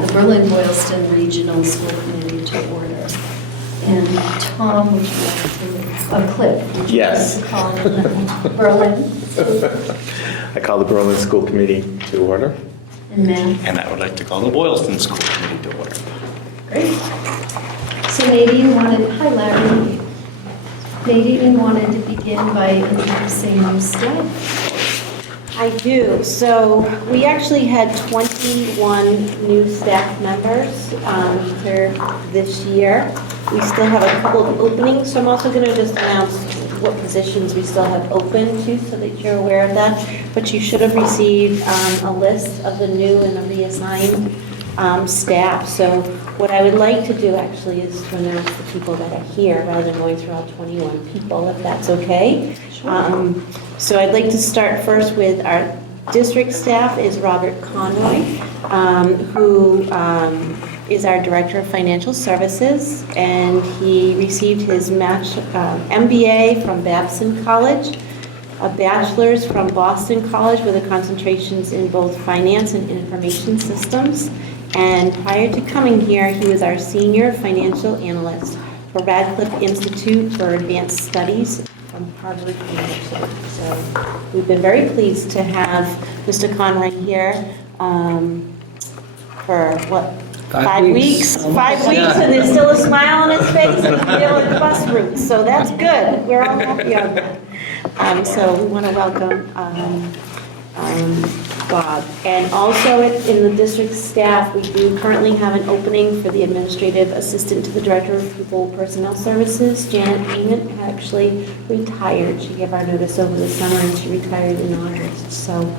the Berlin-Boylston Regional School Committee to order. And Tom, would you like to, a clip? Would you Yes. like to call the Berlin? I call the Berlin School Committee to order. And Matt? And I would like to call the Boylston School Committee to order. Great. So Nadine wanted, hi Larry. Nadine wanted to begin by introducing new staff. I do. So we actually had 21 new staff members for this year. We still have a couple of openings, so I'm also going to just announce what positions we still have open too, so that you're aware of that. But you should have received a list of the new and the reassigned staff. So what I would like to do actually is to announce the people that are here rather than going through all 21 people, if that's okay. So I'd like to start first with our district staff is Robert Conroy, who is our Director of Financial Services, and he received his MBA from Babson College, a bachelor's from Boston College with a concentrations in both finance and information systems. And prior to coming here, he was our senior financial analyst for Radcliffe Institute for Advanced Studies from Harvard University. So we've been very pleased to have Mr. Conroy here for what? 5 weeks. 5 weeks, and there's still a smile on his face and he's dealing with bus routes. So that's good. We're all happy on that. So we want to welcome Bob. And also in the district staff, we do currently have an opening for the administrative assistant to the Director of People Personnel Services. Janet Heyman actually retired. She gave our notice over the summer and she retired in August. So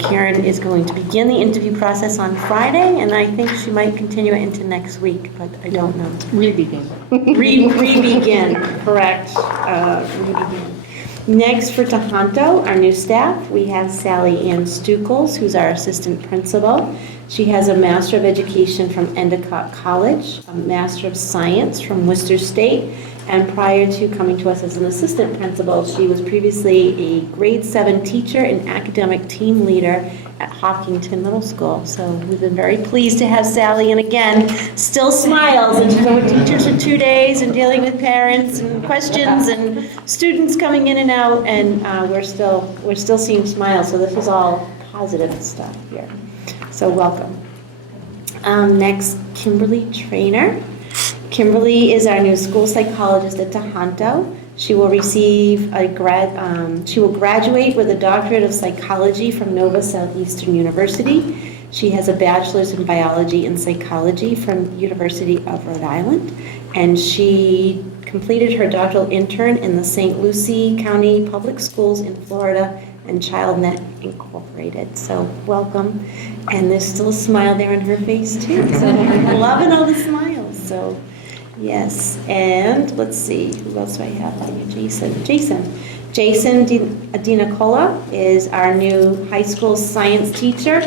Karen is going to begin the interview process on Friday, and I think she might continue it into next week, but I don't know. Re-begin. Re-begin, correct. Re-begin. Next for Tohoto, our new staff, we have Sally Ann Stukels, who's our assistant principal. She has a Master of Education from Endicott College, a Master of Science from Worcester State, and prior to coming to us as an assistant principal, she was previously a grade 7 teacher and academic team leader at Hopkinton Middle School. So we've been very pleased to have Sally, and again, still smiles, and she's been with teachers for 2 days and dealing with parents and questions and students coming in and out, and we're still seeing smiles. So this is all positive stuff here. So welcome. Next, Kimberly Trainer. Kimberly is our new school psychologist at Tohoto. She will receive she will graduate with a doctorate of psychology from Nova Southeastern University. She has a bachelor's in biology and psychology from University of Rhode Island, and she completed her doctoral intern in the St. Lucie County Public Schools in Florida and ChildNet Incorporated. So welcome, and there's still a smile there on her face too. So I'm loving all the smiles. So. Yes, and let's see, who else do I have on you? Jason DiNicola is our new high school science teacher.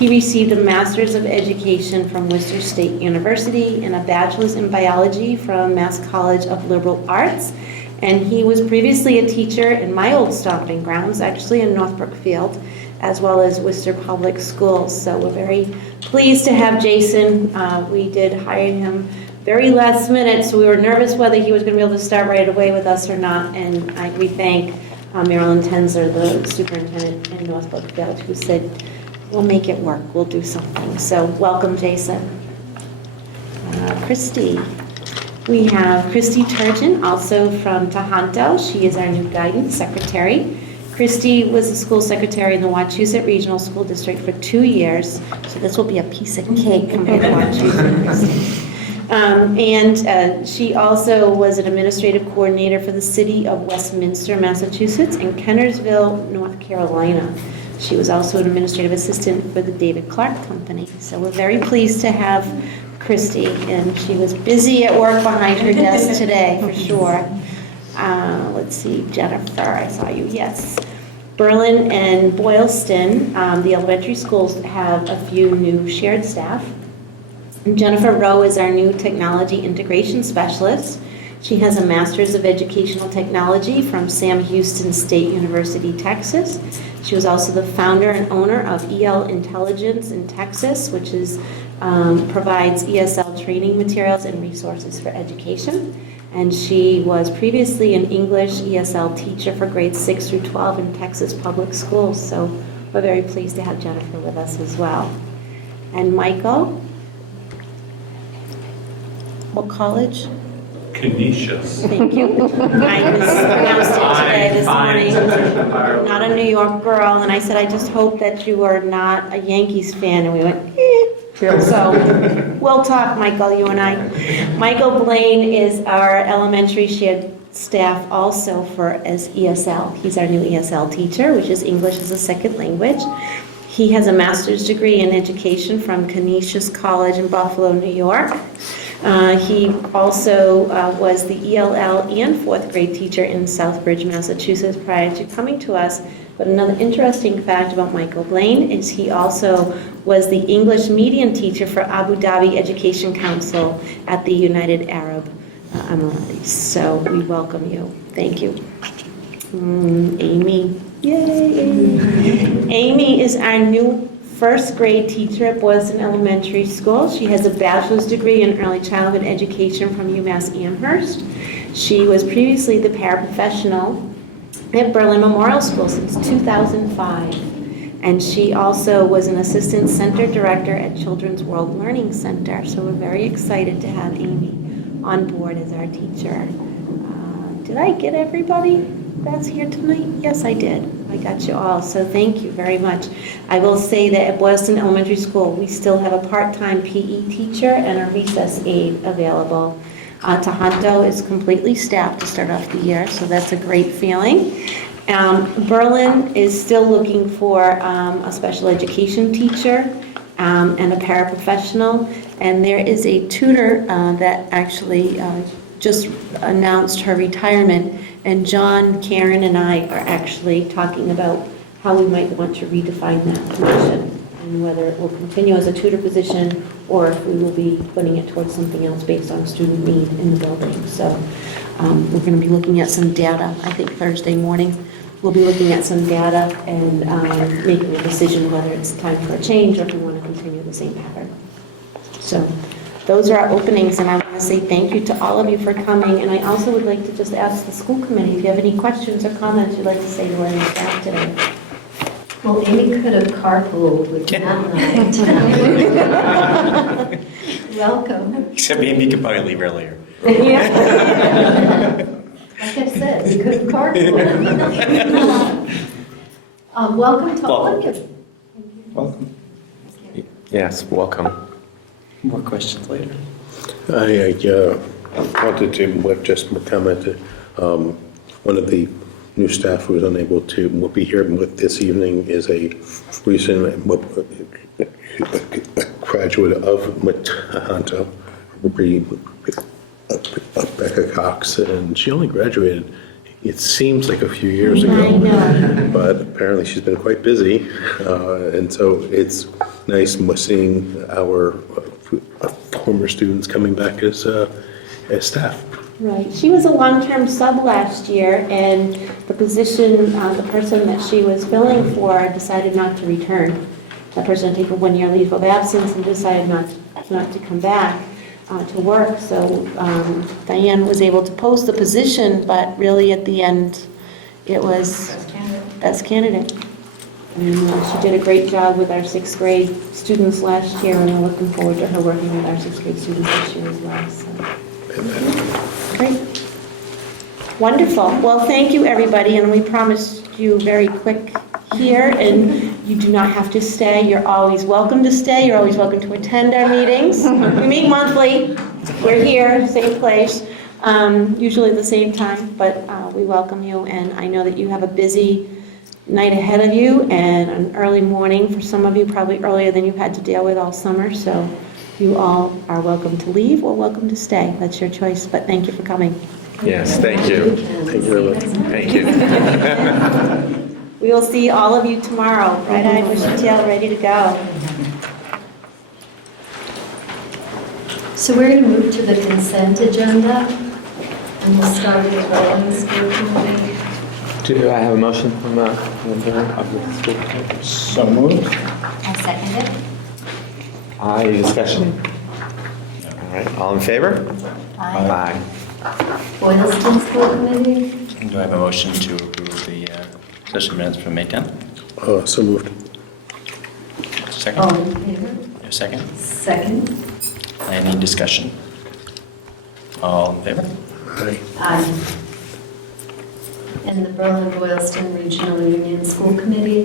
He received a Master's of Education from Worcester State University and a Bachelor's in Biology from Mass College of Liberal Arts. And he was previously a teacher in my old stomping grounds, actually in North Brookfield, as well as Worcester Public Schools. So we're very pleased to have Jason. We did hire him very last minute, so we were nervous whether he was going to be able to start right away with us or not, and we thank Marilyn Tenzer, the superintendent in North Brookfield, who said, we'll make it work, we'll do something. So welcome, Jason. Christy. We have Christy Turgeon, also from Tohoto. She is our new guidance secretary. Christy was the school secretary in the Wachusett Regional School District for 2 years, so this will be a piece of cake compared to Wachusett, Christy. And she also was an administrative coordinator for the city of Westminster, Massachusetts, and Kennersville, North Carolina. She was also an administrative assistant for the David Clark Company. So we're very pleased to have Christy, and she was busy at work behind her desk today, for sure. Let's see, Jennifer, I saw you, yes. Berlin and Boylston, the elementary schools have a few new shared staff. Jennifer Rowe is our new technology integration specialist. She has a Master's of Educational Technology from Sam Houston State University, Texas. She was also the founder and owner of EL Intelligence in Texas, which provides ESL training materials and resources for education. And she was previously an English ESL teacher for grades 6 through 12 in Texas public schools. So we're very pleased to have Jennifer with us as well. And Michael? What college? Canisius. Thank you. I mispronounced it today this morning. Not a New York girl, and I said, I just hope that you are not a Yankees fan, and we went, eh. So we'll talk, Michael, you and I. Michael Blaine is our elementary shared staff also as ESL. He's our new ESL teacher, which is English as a second language. He has a master's degree in education from Canisius College in Buffalo, New York. He also was the ELL and fourth grade teacher in Southbridge, Massachusetts prior to coming to us. But another interesting fact about Michael Blaine is he also was the English medium teacher for Abu Dhabi Education Council at the United Arab Emirates. So we welcome you. Thank you. Amy. Yay, Amy. Amy is our new first grade teacher at Boylston Elementary School. She has a bachelor's degree in early childhood education from UMass Amherst. She was previously the paraprofessional at Berlin Memorial School since 2005. And she also was an assistant center director at Children's World Learning Center. So we're very excited to have Amy on board as our teacher. Did I get everybody that's here tonight? Yes, I did. I got you all, so thank you very much. I will say that at Boylston Elementary School, we still have a part-time PE teacher and a recess aide available. Tohoto is completely staffed to start off the year, so that's a great feeling. Berlin is still looking for a special education teacher and a paraprofessional, and there is a tutor that actually just announced her retirement. And John, Karen, and I are actually talking about how we might want to redefine that position and whether it will continue as a tutor position or if we will be putting it towards something else based on student need in the building. So we're going to be looking at some data. I think Thursday morning we'll be looking at some data and making a decision whether it's time for a change or if we want to continue the same pattern. So those are our openings, and I want to say thank you to all of you for coming. And I also would like to just ask the school committee if you have any questions or comments you'd like to say to our staff today. Well, Amy could have carpooled with Matt and I. Welcome. Except Amy could probably leave earlier. Yeah. Like I said, we could have carpooled. Welcome to all of you. Welcome. Yes, welcome. More questions later. I wanted to just comment. One of the new staff who was unable to be here with this evening is a recent graduate of Tohoto, Becca Cox, and she only graduated, it seems like a few years ago. I know. But apparently she's been quite busy, and so it's nice seeing our former students coming back as staff. Right. She was a long-term sub last year, and the position, the person that she was filling for decided not to return. That person took a one-year leave of absence and decided not to come back to work. So Diane was able to post the position, but really at the end, it was best candidate. And she did a great job with our 6th grade students last year, and we're looking forward to her working with our 6th grade students this year as well. So. Great. Wonderful. Well, thank you, everybody, and we promised you very quick here, and you do not have to stay. You're always welcome to stay. You're always welcome to attend our meetings. We meet monthly. We're here, same place, usually at the same time, but we welcome you, and I know that you have a busy night ahead of you and an early morning for some of you, probably earlier than you've had to deal with all summer, so you all are welcome to leave or welcome to stay. That's your choice, but thank you for coming. Yes, thank you. Thank you very much. Thank you. We will see all of you tomorrow, bright-eyed, bushy-tailed, ready to go. So we're going to move to the consent agenda. And we'll start with the Berlin School Committee. Do I have a motion from the member of the school committee? So moved. I second it. Any discussion? All right, all in favor? Aye. Boylston School Committee. Do I have a motion to approve the session minutes from May 10th? So moved. Second? All in favor? A second? Second. Any discussion? All in favor? Aye. Aye. And the Berlin-Boylston Regional Union School Committee.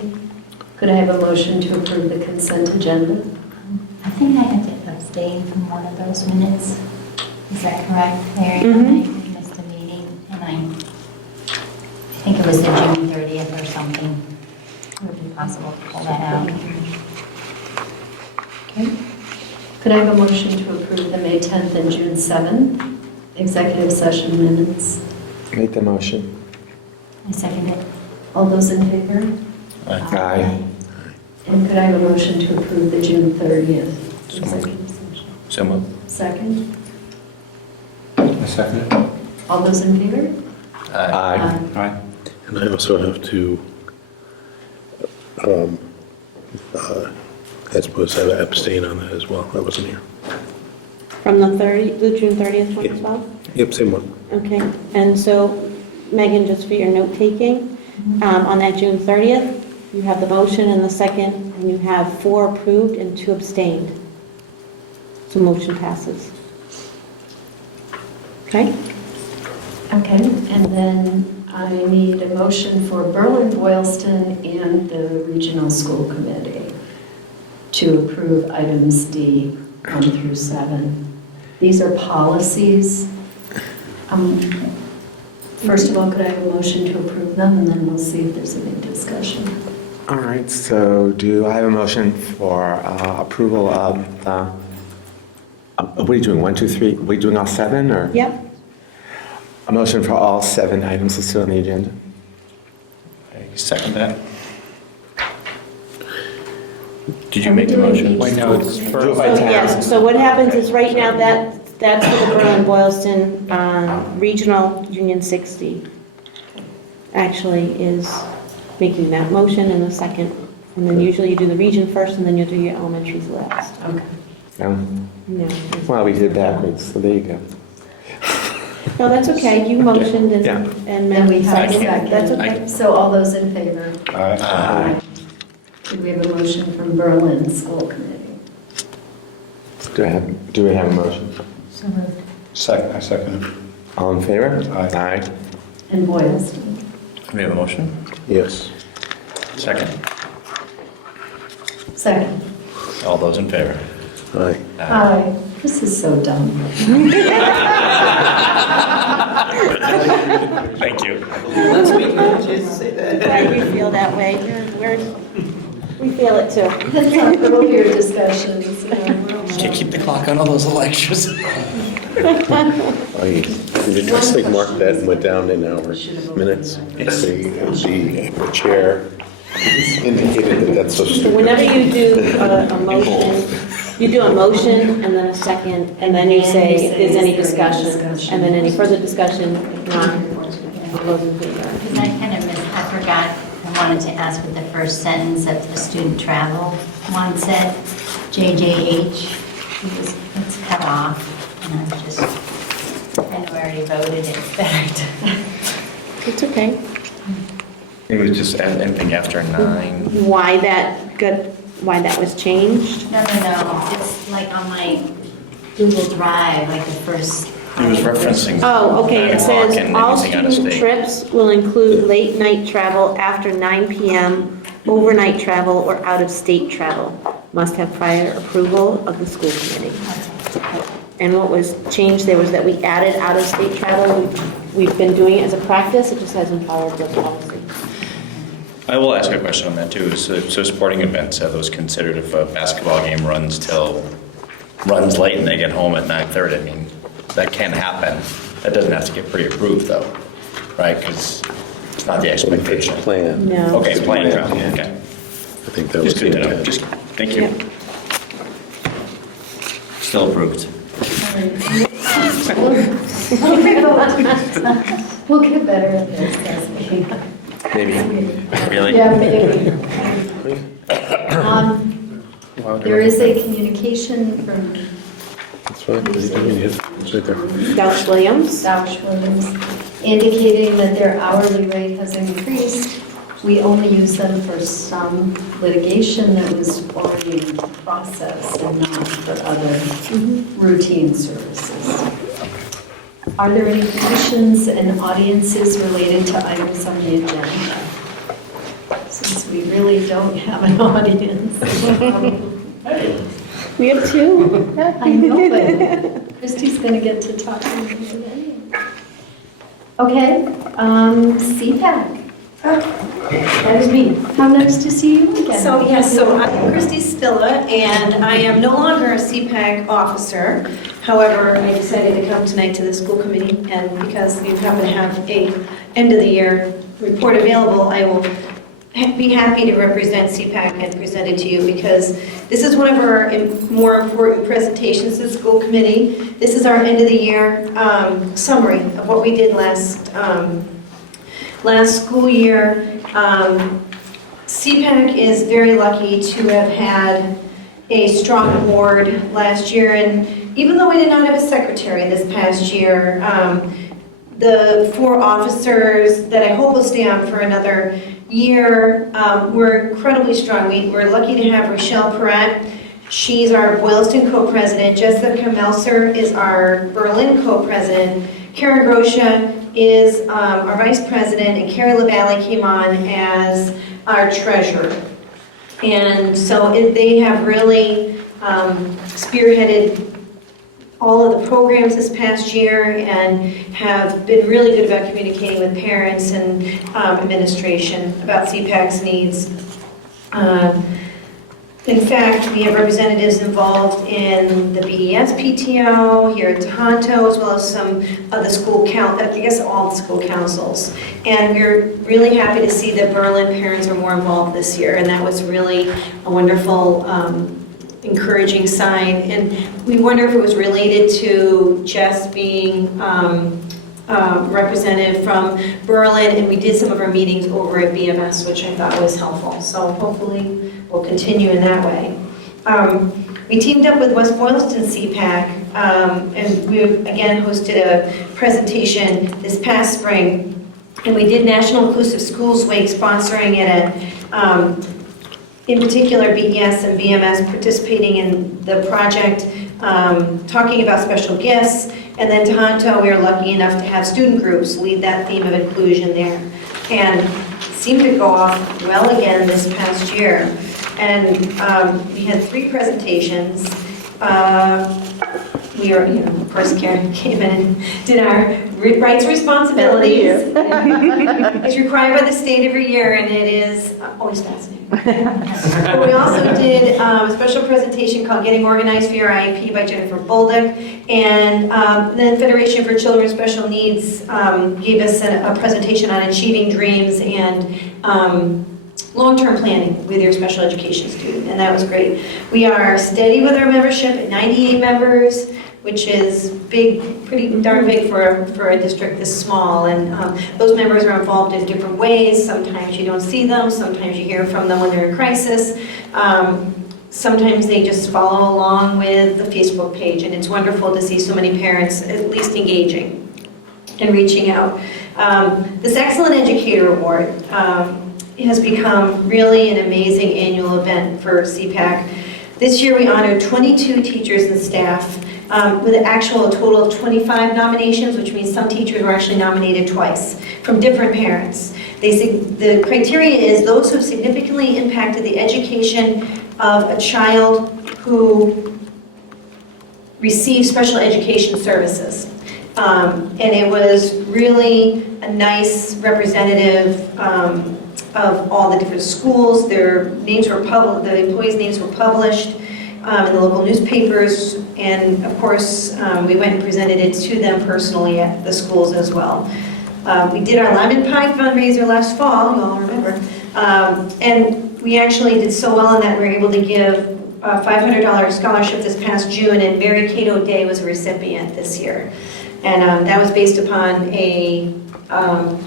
Could I have a motion to approve the consent agenda? I think I had to abstain from one of those minutes. Is that correct, Larry? Mhm. I missed a meeting, and I think it was the June 30th or something. Would it be possible to pull that out? Okay. Could I have a motion to approve the May 10th and June 7th executive session minutes? Make the motion. I second it. All those in favor? Aye. And could I have a motion to approve the June 30th executive session? So moved. Second. A second. All those in favor? Aye. Aye. And I also have to, I suppose I abstain on that as well. I wasn't here. From the June 30th one as well? Yep, same one. Okay, and so Megan, just for your note-taking, on that June 30th, you have the motion and the second, and you have 4 approved and 2 abstained. So motion passes. Okay? Okay, and then I need a motion for Berlin-Boylston and the Regional School Committee to approve items D 1 through 7. These are policies. First of all, could I have a motion to approve them, and then we'll see if there's any discussion. All right, so do I have a motion for approval of, what are you doing, 1, 2, 3? Are we doing all 7, or? Yep. A motion for all 7 items listed on the agenda. I second that. Did you Are we make the doing motion? each Wait, no, it's school? for. Do it by So, town. yes, so what happens is right now, that's for the Berlin-Boylston Regional Union 60. Actually is making that motion in a second. And then usually you do the region first, and then you do your elementaries last. Okay. No? No. Well, we did it backwards, so there you go. No, that's okay, you motioned and, Yeah. and Then we Megan have a seconded. That's second. okay. So all those in favor? Aye. Could we have a motion from Berlin School Committee? Do we have a motion? So moved. I second it. All in favor? Aye. And Boylston? We have a motion? Yes. Second. Second. All those in favor? Aye. Aye. This is so dumb. Thank you. Last week, I had a chance to say that. Glad you feel that way. We feel it too. That's our earlier discussions. Can't keep the clock on all those elections. Oh, you just like marked that and went down in our minutes. The chair indicated that that's so So stupid. whenever you do a motion, you do a motion and then a second, and then you say if there's any discussion, and then any further discussion, if not, all those in favor. Because I kind of missed, I forgot, I wanted to ask what the first sentence of the student travel one said, JJH, it's cut off, and I was just, I know I already voted it, but It's okay. It was just anything after 9. Why that was changed? no, it's like on my Google Drive, like the first. It was referencing. Oh, okay, 9 it says, o'clock and all anything out of student state." trips will include late night travel after 9 PM, overnight travel, or out-of-state travel. Must have prior approval of the school committee. And what was changed there was that we added out-of-state travel. We've been doing it as a practice, it just hasn't followed the policy. I will ask a question on that too. So sporting events, are those considered if a basketball game runs late and they get home at 9:30? I mean, that can happen. That doesn't have to get pre-approved though, right? Because it's not the expectation. It's planned. No. Okay, it's planned travel, Yeah. okay. I think that was Just the good to know, intent. just, thank you. Yep. Still approved. We'll get better at this as we. Maybe. Really? Yeah, maybe. There is a communication from That's fine. It's right there. Douch Williams. Douch Williams indicating that their hourly rate has increased. We only use them for some litigation that was already in process and not for other routine services. Are there any questions and audiences related to items on the agenda? Since we really don't have an audience. We have two. I know, but Christy's going to get to talk to you anyway. Okay, CPAC. That is me. How nice to see you again. So, yes, so I'm Christy Stilla, and I am no longer a CPAC officer. However, I decided to come tonight to the school committee, and because we happen to have a end-of-the-year report available, I will be happy to represent CPAC and present it to you, because this is one of our more important presentations to the school committee. This is our end-of-the-year summary of what we did last school year. CPAC is very lucky to have had a strong board last year, and even though we did not have a secretary this past year, the 4 officers that I hope will stay on for another year were incredibly strong. We're lucky to have Rochelle Perrette. She's our Boylston co-president. Jessica Melser is our Berlin co-president. Karen Grosha is our vice president, and Carrie LaValle came on as our treasurer. And so they have really spearheaded all of the programs this past year and have been really good about communicating with parents and administration about CPAC's needs. In fact, we have representatives involved in the BES PTO here at Tohoto, as well as some of the school all the school councils. And we're really happy to see that Berlin parents are more involved this year, and that was really a wonderful, encouraging sign. And we wonder if it was related to Jess being representative from Berlin, and we did some of our meetings over at BMS, which I thought was helpful. So hopefully we'll continue in that way. We teamed up with West Boylston CPAC, and we again hosted a presentation this past spring, and we did National Inclusive Schools Week, sponsoring it at, in particular, BES and BMS participating in the project, talking about special gifts. And then Tohoto, we were lucky enough to have student groups lead that theme of inclusion there. And it seemed to go off well again this past year. And we had 3 presentations. We were, of course, Karen came in and did our rights responsibilities. It's required by the state every year, and it is always fascinating. But we also did a special presentation called Getting Organized for Your IEP by Jennifer Bolduc. And then Federation for Children with Special Needs gave us a presentation on achieving dreams and long-term planning with your special education student, and that was great. We are steady with our membership at 98 members, which is big, pretty darn big for a district this small, and those members are involved in different ways. Sometimes you don't see them, sometimes you hear from them when they're in crisis. Sometimes they just follow along with the Facebook page, and it's wonderful to see so many parents at least engaging and reaching out. This Excellent Educator Award has become really an amazing annual event for CPAC. This year we honored 22 teachers and staff with an actual total of 25 nominations, which means some teachers were actually nominated twice from different parents. The criteria is those who have significantly impacted the education of a child who receives special education services. And it was really a nice representative of all the different schools. Their names were the employees' names were published in the local newspapers, and of course, we went and presented it to them personally at the schools as well. We did our lemon pie fundraiser last fall, you all remember, and we actually did so well in that we were able to give a $500 scholarship this past June, and Mary Cato Day was a recipient this year. And that was based upon a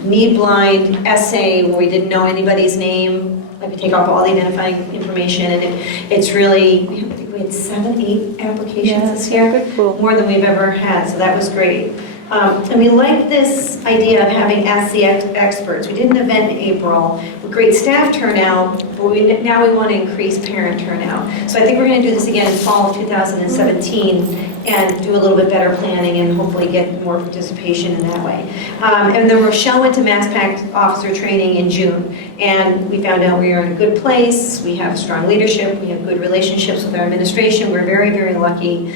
need-blind essay where we didn't know anybody's name. Like we take off all the identifying information, and it's really, I think we had 7, 8 applications this year, more than we've ever had, so that was great. And we like this idea of having Ask the Experts. We did an event in April with great staff turnout, but now we want to increase parent turnout. So I think we're going to do this again in fall of 2017 and do a little bit better planning and hopefully get more participation in that way. And then Rochelle went to Mass Pact officer training in June, and we found out we are in a good place. We have strong leadership. We have good relationships with our administration. We're very, very lucky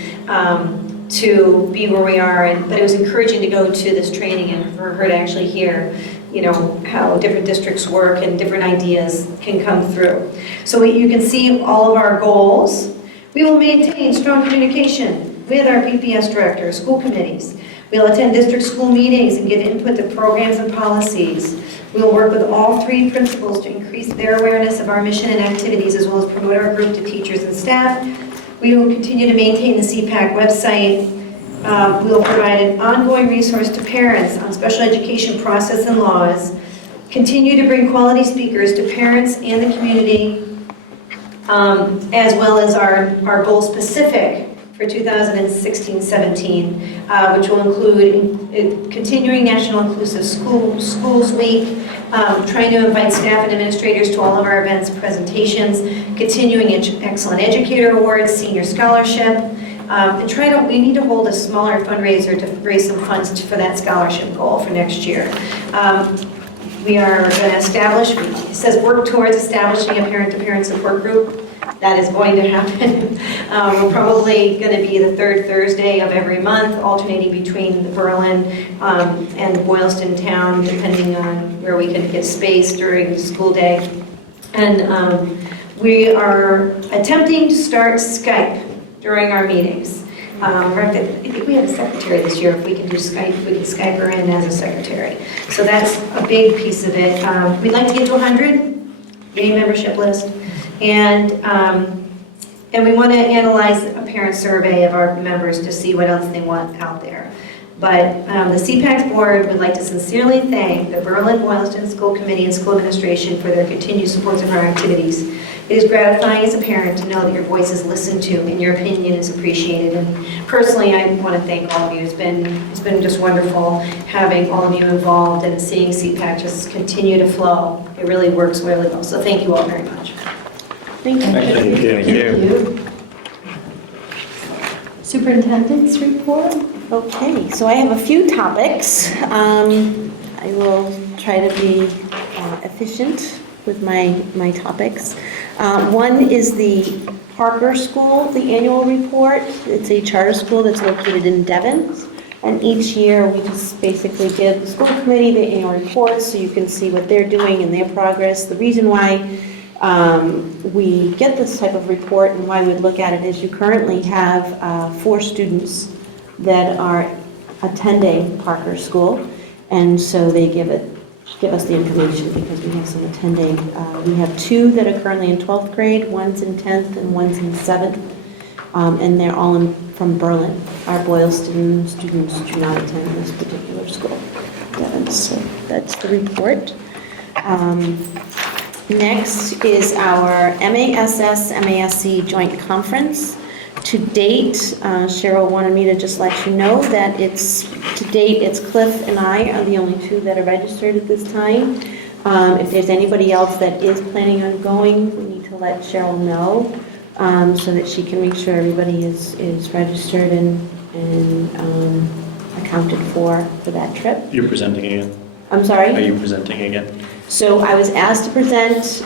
to be where we are, but it was encouraging to go to this training and for her to actually hear, you know, how different districts work and different ideas can come through. So you can see all of our goals. We will maintain strong communication with our PPS directors, school committees. We'll attend district school meetings and give input to programs and policies. We'll work with all 3 principals to increase their awareness of our mission and activities, as well as promote our group to teachers and staff. We will continue to maintain the CPAC website. We will provide an ongoing resource to parents on special education process and laws. Continue to bring quality speakers to parents and the community, as well as our goal specific for 2016-17, which will include continuing National Inclusive Schools Week, trying to invite staff and administrators to all of our events, presentations, continuing Excellent Educator Awards, Senior Scholarship, and we need to hold a smaller fundraiser to raise some funds for that scholarship goal for next year. We are going to establish, it says work towards establishing a parent-to-parent support group. That is going to happen. We're probably going to be the 3rd Thursday of every month, alternating between the Berlin and the Boylston town, depending on where we can get space during the school day. And we are attempting to start Skype during our meetings. I think we have a secretary this year. If we can do Skype, we can Skype her in as a secretary. So that's a big piece of it. We'd like to get to 100, main membership list. And we want to analyze a parent survey of our members to see what else they want out there. But the CPAC board would like to sincerely thank the Berlin-Boylston School Committee and School Administration for their continued support of our activities. It is gratifying as a parent to know that your voice is listened to and your opinion is appreciated. And personally, I want to thank all of you. It's been just wonderful having all of you involved and seeing CPAC just continue to flow. It really works really well. So thank you all very much. Thank you. Thank you. Superintendent's report? Okay, so I have a few topics. I will try to be efficient with my topics. One is the Parker School, the annual report. It's a charter school that's located in Devon. And each year, we just basically give the school committee the annual report so you can see what they're doing and their progress. The reason why we get this type of report and why we look at it is you currently have 4 students that are attending Parker School, and so they give us the information because we have some attending. We have 2 that are currently in 12th grade, one's in 10th and one's in 7th, and they're all from Berlin. Our Boylston students do not attend this particular school, Devon, so that's the report. Next is our MASS-MASC joint conference. To date, Cheryl wanted me to just let you know that it's Cliff and I are the only 2 that are registered at this time. If there's anybody else that is planning on going, we need to let Cheryl know so that she can make sure everybody is registered and accounted for that trip. You're presenting again? I'm sorry? Are you presenting again? So I was asked to present.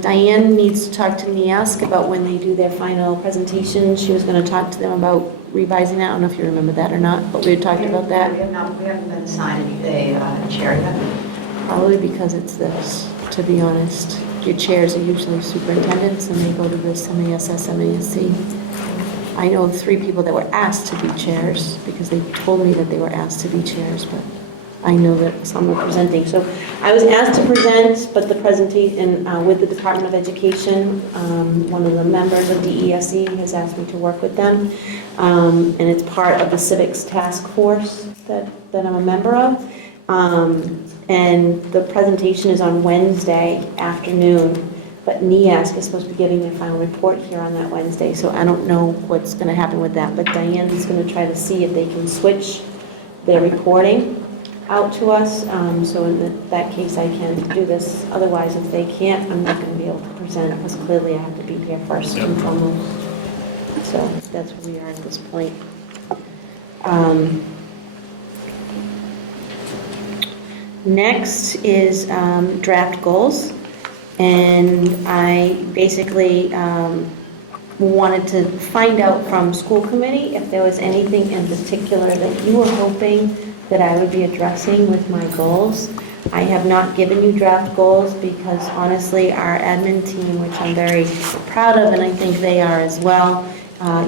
Diane needs to talk to NEASC about when they do their final presentation. She was going to talk to them about revising that. I don't know if you remember that or not, but we had talked about that. We haven't been assigned a chair yet. Probably because it's this, to be honest. Your chairs are usually superintendents and they go to this MASS-MASC. I know of 3 people that were asked to be chairs because they told me that they were asked to be chairs, but I know that some are presenting. So I was asked to present, but the presentation with the Department of Education, one of the members of DESE has asked me to work with them. And it's part of the civics task force that I'm a member of. And the presentation is on Wednesday afternoon, but NEASC is supposed to be giving their final report here on that Wednesday, so I don't know what's going to happen with that, but Diane is going to try to see if they can switch their reporting out to us, so in that case I can do this. Otherwise, if they can't, I'm not going to be able to present, because clearly I have to be here first and foremost. So that's where we are at this point. Next is draft goals, and I basically wanted to find out from school committee if there was anything in particular that you were hoping that I would be addressing with my goals. I have not given you draft goals because honestly, our admin team, which I'm very proud of, and I think they are as well,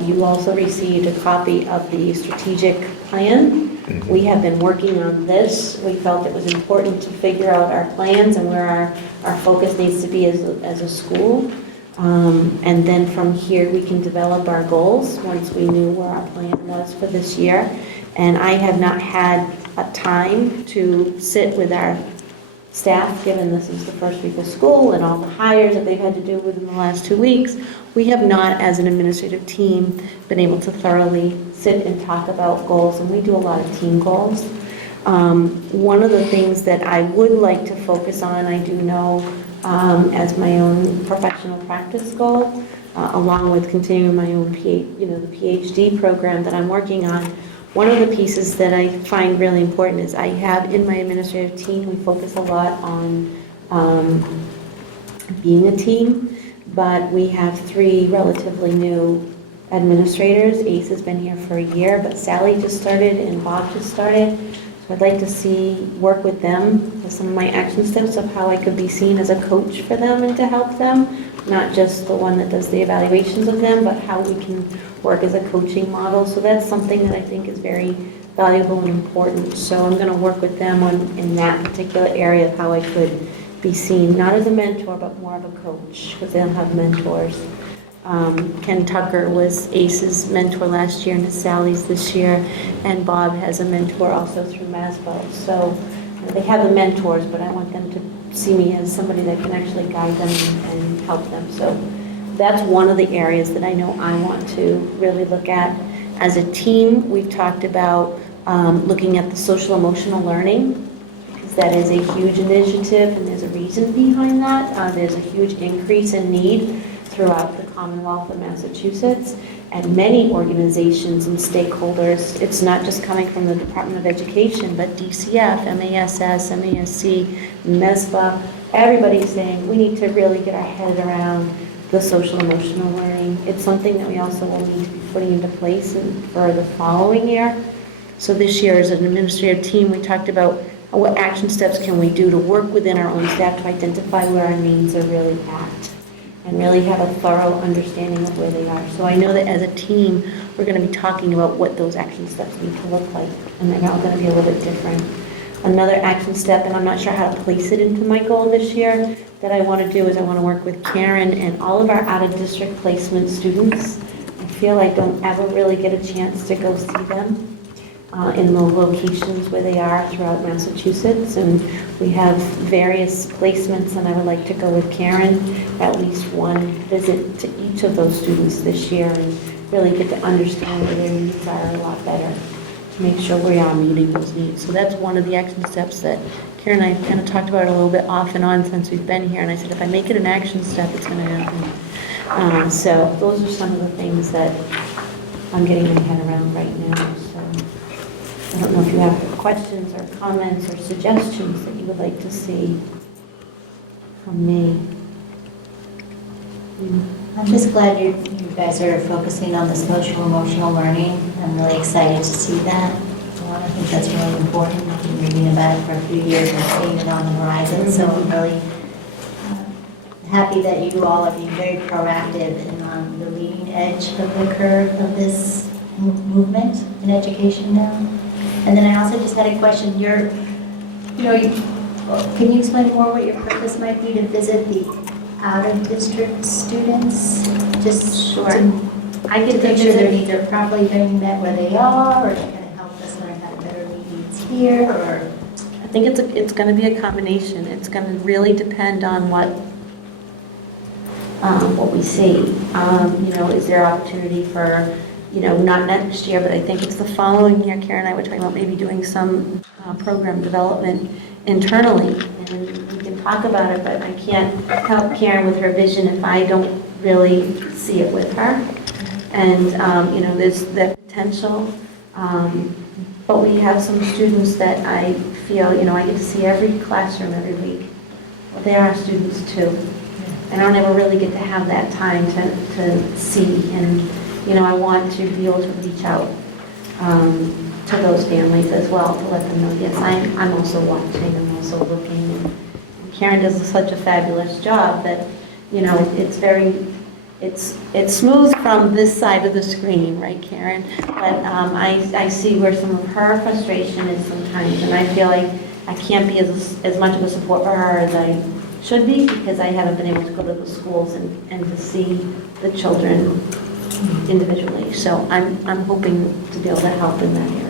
you also received a copy of the strategic plan. We have been working on this. We felt it was important to figure out our plans and where our focus needs to be as a school. And then from here, we can develop our goals once we knew where our plan was for this year. And I have not had a time to sit with our staff, given this is the first week of school and all the hires that they've had to do within the last 2 weeks. We have not, as an administrative team, been able to thoroughly sit and talk about goals, and we do a lot of team goals. One of the things that I would like to focus on, I do know as my own professional practice goal, along with continuing my own the PhD program that I'm working on. One of the pieces that I find really important is I have in my administrative team, we focus a lot on being a team, but we have 3 relatively new administrators. Ace has been here for a year, but Sally just started and Bob just started. So I'd like to work with them with some of my action steps of how I could be seen as a coach for them and to help them, not just the one that does the evaluations of them, but how we can work as a coaching model. So that's something that I think is very valuable and important. So I'm going to work with them in that particular area of how I could be seen, not as a mentor, but more of a coach, because they'll have mentors. Ken Tucker was Ace's mentor last year and is Sally's this year, and Bob has a mentor also through MASBO. So they have the mentors, but I want them to see me as somebody that can actually guide them and help them. So that's one of the areas that I know I want to really look at. As a team, we've talked about looking at the social emotional learning, because that is a huge initiative and there's a reason behind that. There's a huge increase in need throughout the Commonwealth of Massachusetts, and many organizations and stakeholders. It's not just coming from the Department of Education, but DCF, MASS, MASC, MESBA, everybody's saying we need to really get our head around the social emotional learning. It's something that we also will need to be putting into place for the following year. So this year as an administrative team, we talked about what action steps can we do to work within our own staff to identify where our needs are really at, and really have a thorough understanding of where they are. So I know that as a team, we're going to be talking about what those action steps need to look like, and they're all going to be a little bit different. Another action step, and I'm not sure how to place it into my goal this year, that I want to do is I want to work with Karen and all of our out-of-district placement students. I feel I don't ever really get a chance to go see them in the locations where they are throughout Massachusetts, and we have various placements, and I would like to go with Karen at least one visit to each of those students this year and really get to understand where their needs are a lot better, to make sure we are meeting those needs. So that's one of the action steps that Karen and I kind of talked about a little bit off and on since we've been here, and I said if I make it an action step, it's going to happen. So those are some of the things that I'm getting my head around right now. So I don't know if you have questions or comments or suggestions that you would like to see from me. I'm just glad you guys are focusing on the social emotional learning. I'm really excited to see that. I think that's really important. I've been reading about it for a few years and seeing it on the horizon. So I'm really happy that you all are being very proactive and on the leading edge of the curve of this movement in education now. And then I also just had a question. Your Can you explain more what your purpose might be to visit the out-of-district students? Just Sure. I can make sure they're probably being met where they are, or they're going to help us learn how to better meet needs here, or? I think it's going to be a combination. It's going to really depend on what we see. Is there opportunity for, not next year, but I think it's the following year. Karen and I were talking about maybe doing some program development internally, and we can talk about it, but I can't help Karen with her vision if I don't really see it with her. And, there's that potential. But we have some students that I feel, I get to see every classroom every week. Well, they are students too. And I don't ever really get to have that time to see. And, I want to be able to reach out to those families as well, to let them know, yes, I'm also watching, I'm also looking. And Karen does such a fabulous job that, it's smooth from this side of the screen, right, Karen? But I see where some of her frustration is sometimes, and I feel like I can't be as much of a support for her as I should be, because I haven't been able to go to the schools and to see the children individually. So I'm hoping to be able to help in that area.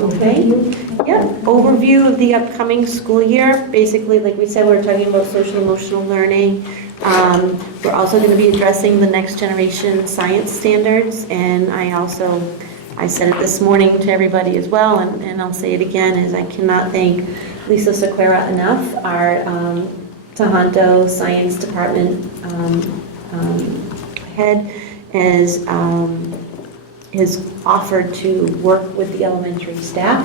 Okay. Yeah, overview of the upcoming school year. Basically, like we said, we're talking about social emotional learning. We're also going to be addressing the next generation science standards. And I said it this morning to everybody as well, and I'll say it again, is I cannot thank Lisa Sequeira enough, our Tohoto Science Department head, has offered to work with the elementary staff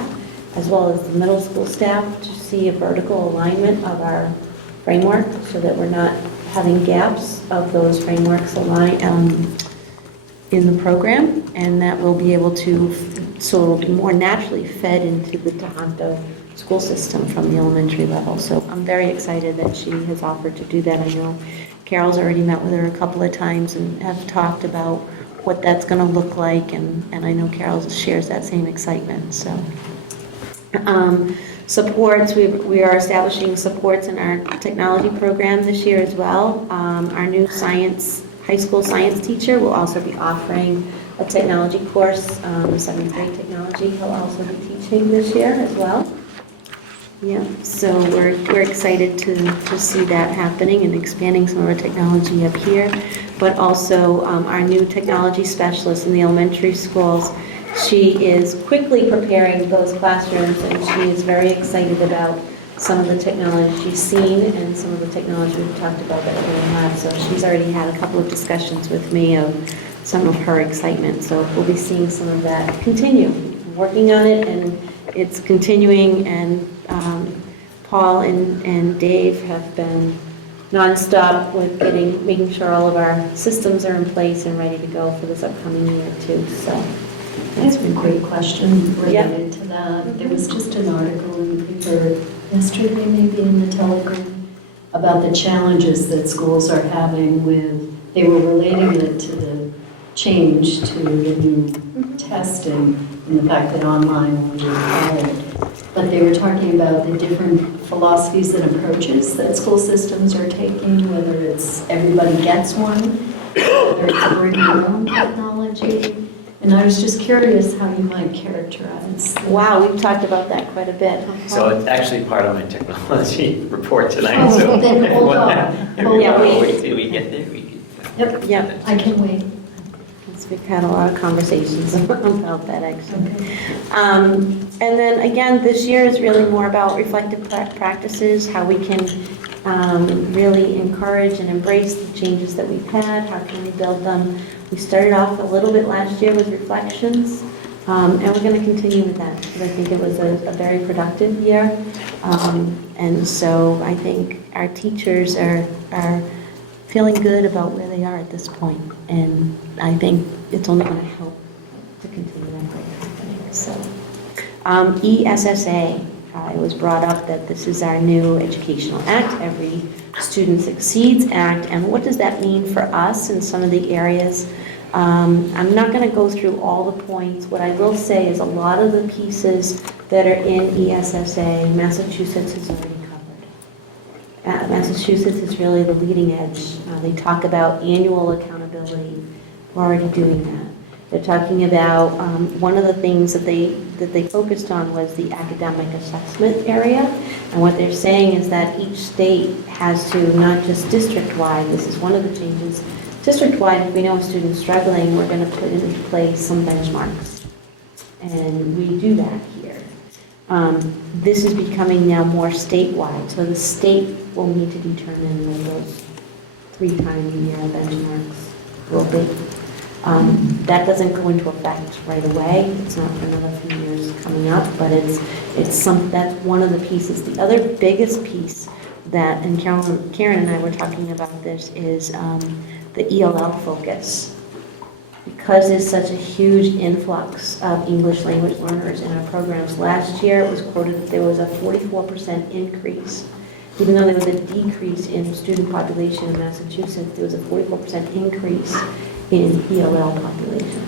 as well as the middle school staff to see a vertical alignment of our framework so that we're not having gaps of those frameworks align in the program, and that we'll be able to, so it'll be more naturally fed into the Tohoto school system from the elementary level. So I'm very excited that she has offered to do that. I know Carol's already met with her a couple of times and have talked about what that's going to look like, and I know Carol shares that same excitement. So supports, we are establishing supports in our technology program this year as well. Our new high school science teacher will also be offering a technology course, 7th grade technology. He'll also be teaching this year as well. Yeah, so we're excited to see that happening and expanding some of our technology up here. But also our new technology specialist in the elementary schools, she is quickly preparing those classrooms, and she is very excited about some of the technology she's seen and some of the technology we've talked about that we're going to have. So she's already had a couple of discussions with me of some of her excitement. So we'll be seeing some of that continue. I'm working on it, and it's continuing, and Paul and Dave have been nonstop with making sure all of our systems are in place and ready to go for this upcoming year too. So That's a great question related to that. There was just an article in the paper yesterday, maybe in the Telegram, about the challenges that schools are having with, they were relating it to the change to the new testing and the fact that online will be required. But they were talking about the different philosophies and approaches that school systems are taking, whether it's everybody gets one, whether it's bring your own technology. And I was just curious how you might characterize that. wow, we've talked about that quite a bit. So it's actually part of my technology report tonight, Oh, so. then hold on. Wait till we get there. Yep, Yep. I can wait. Because we've had a lot of conversations about that, actually. Okay. And then again, this year is really more about reflective practices, how we can really encourage and embrace the changes that we've had, how can we build them. We started off a little bit last year with reflections, and we're going to continue with that because I think it was a very productive year. And so I think our teachers are feeling good about where they are at this point, and I think it's only going to help to continue that happening. So, ESSA, it was brought up that this is our new educational act, Every Student Succeeds Act, and what does that mean for us in some of the areas I'm not going to go through all the points. What I will say is a lot of the pieces that are in ESSA, Massachusetts has already covered. Massachusetts is really the leading edge. They talk about annual accountability. We're already doing that. They're talking about, one of the things that they focused on was the academic assessment area. And what they're saying is that each state has to, not just district-wide, this is one of the changes, district-wide, if we know a student's struggling, we're going to put into place some benchmarks. And we do that here. This is becoming now more statewide, so the state will need to determine what those 3-time-a-year benchmarks will be. That doesn't go into effect right away. It's not for another few years coming up, but that's one of the pieces. The other biggest piece that, and Karen and I were talking about this, is the ELL focus. Because there's such a huge influx of English language learners in our programs, last year it was quoted that there was a 44% increase. Even though there was a decrease in student population in Massachusetts, there was a 44% increase in ELL population.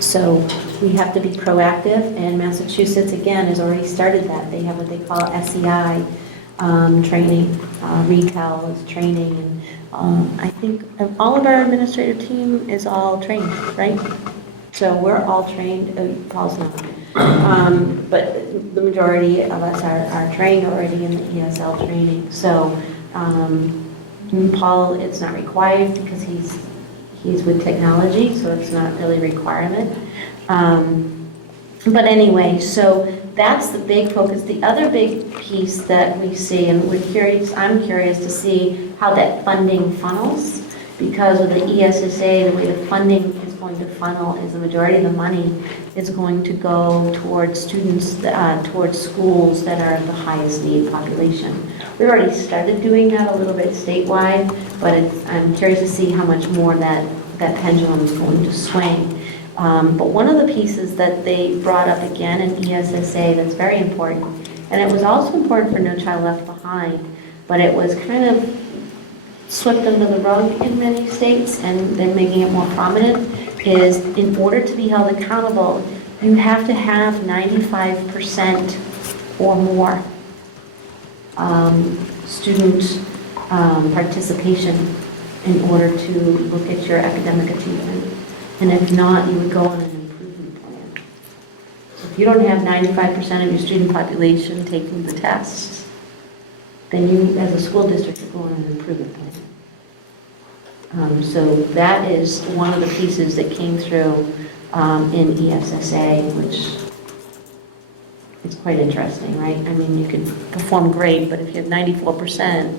So we have to be proactive, and Massachusetts, again, has already started that. They have what they call SEI training, retail is training, and I think all of our administrative team is all trained, right? So we're all trained, Paul's not. But the majority of us are trained already in the ESL training. So Paul, it's not required because he's with technology, so it's not really a requirement. But anyway, so that's the big focus. The other big piece that we see, and I'm curious to see how that funding funnels, because with the ESSA, the way the funding is going to funnel is the majority of the money is going to go towards students, towards schools that are the highest need population. We've already started doing that a little bit statewide, but I'm curious to see how much more that pendulum is going to swing. But one of the pieces that they brought up again in ESSA that's very important, and it was also important for No Child Left Behind, but it was kind of swept under the rug in many states, and they're making it more prominent, is in order to be held accountable, you have to have 95% or more student participation in order to look at your academic achievement. And if not, you would go on an improvement plan. So if you don't have 95% of your student population taking the tests, then you, as a school district, are going on an improvement plan. So that is one of the pieces that came through in ESSA, which is quite interesting, right? I mean, you can perform great, but if you have 94%,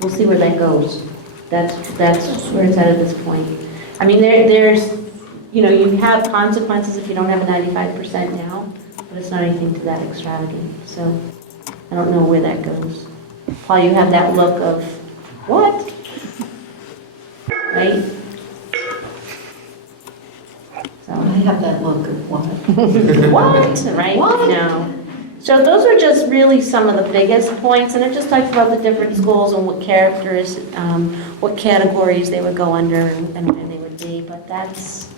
we'll see where that goes. That's where it's at this point. I mean, there's, you know, you have consequences if you don't have a 95% now, but it's not anything to that extravagant. So I don't know where that goes. Paul, you have that look of, what? Right? So I have that look of what? what? Right? What? No. So those are just really some of the biggest points, and it just talks about the different schools and what characters, what categories they would go under and when they would be, but that's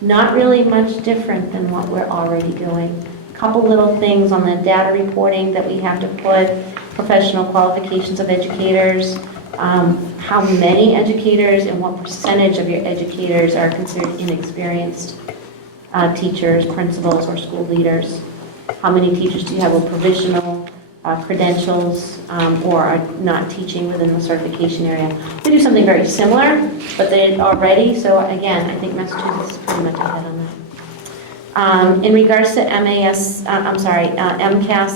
not really much different than what we're already doing. A couple little things on the data reporting that we have to put, professional qualifications of educators, how many educators and what percentage of your educators are considered inexperienced teachers, principals, or school leaders. How many teachers do you have with provisional credentials or are not teaching within the certification area? We do something very similar, but they already, so again, I think Massachusetts is pretty much ahead on that. In regards to MCAS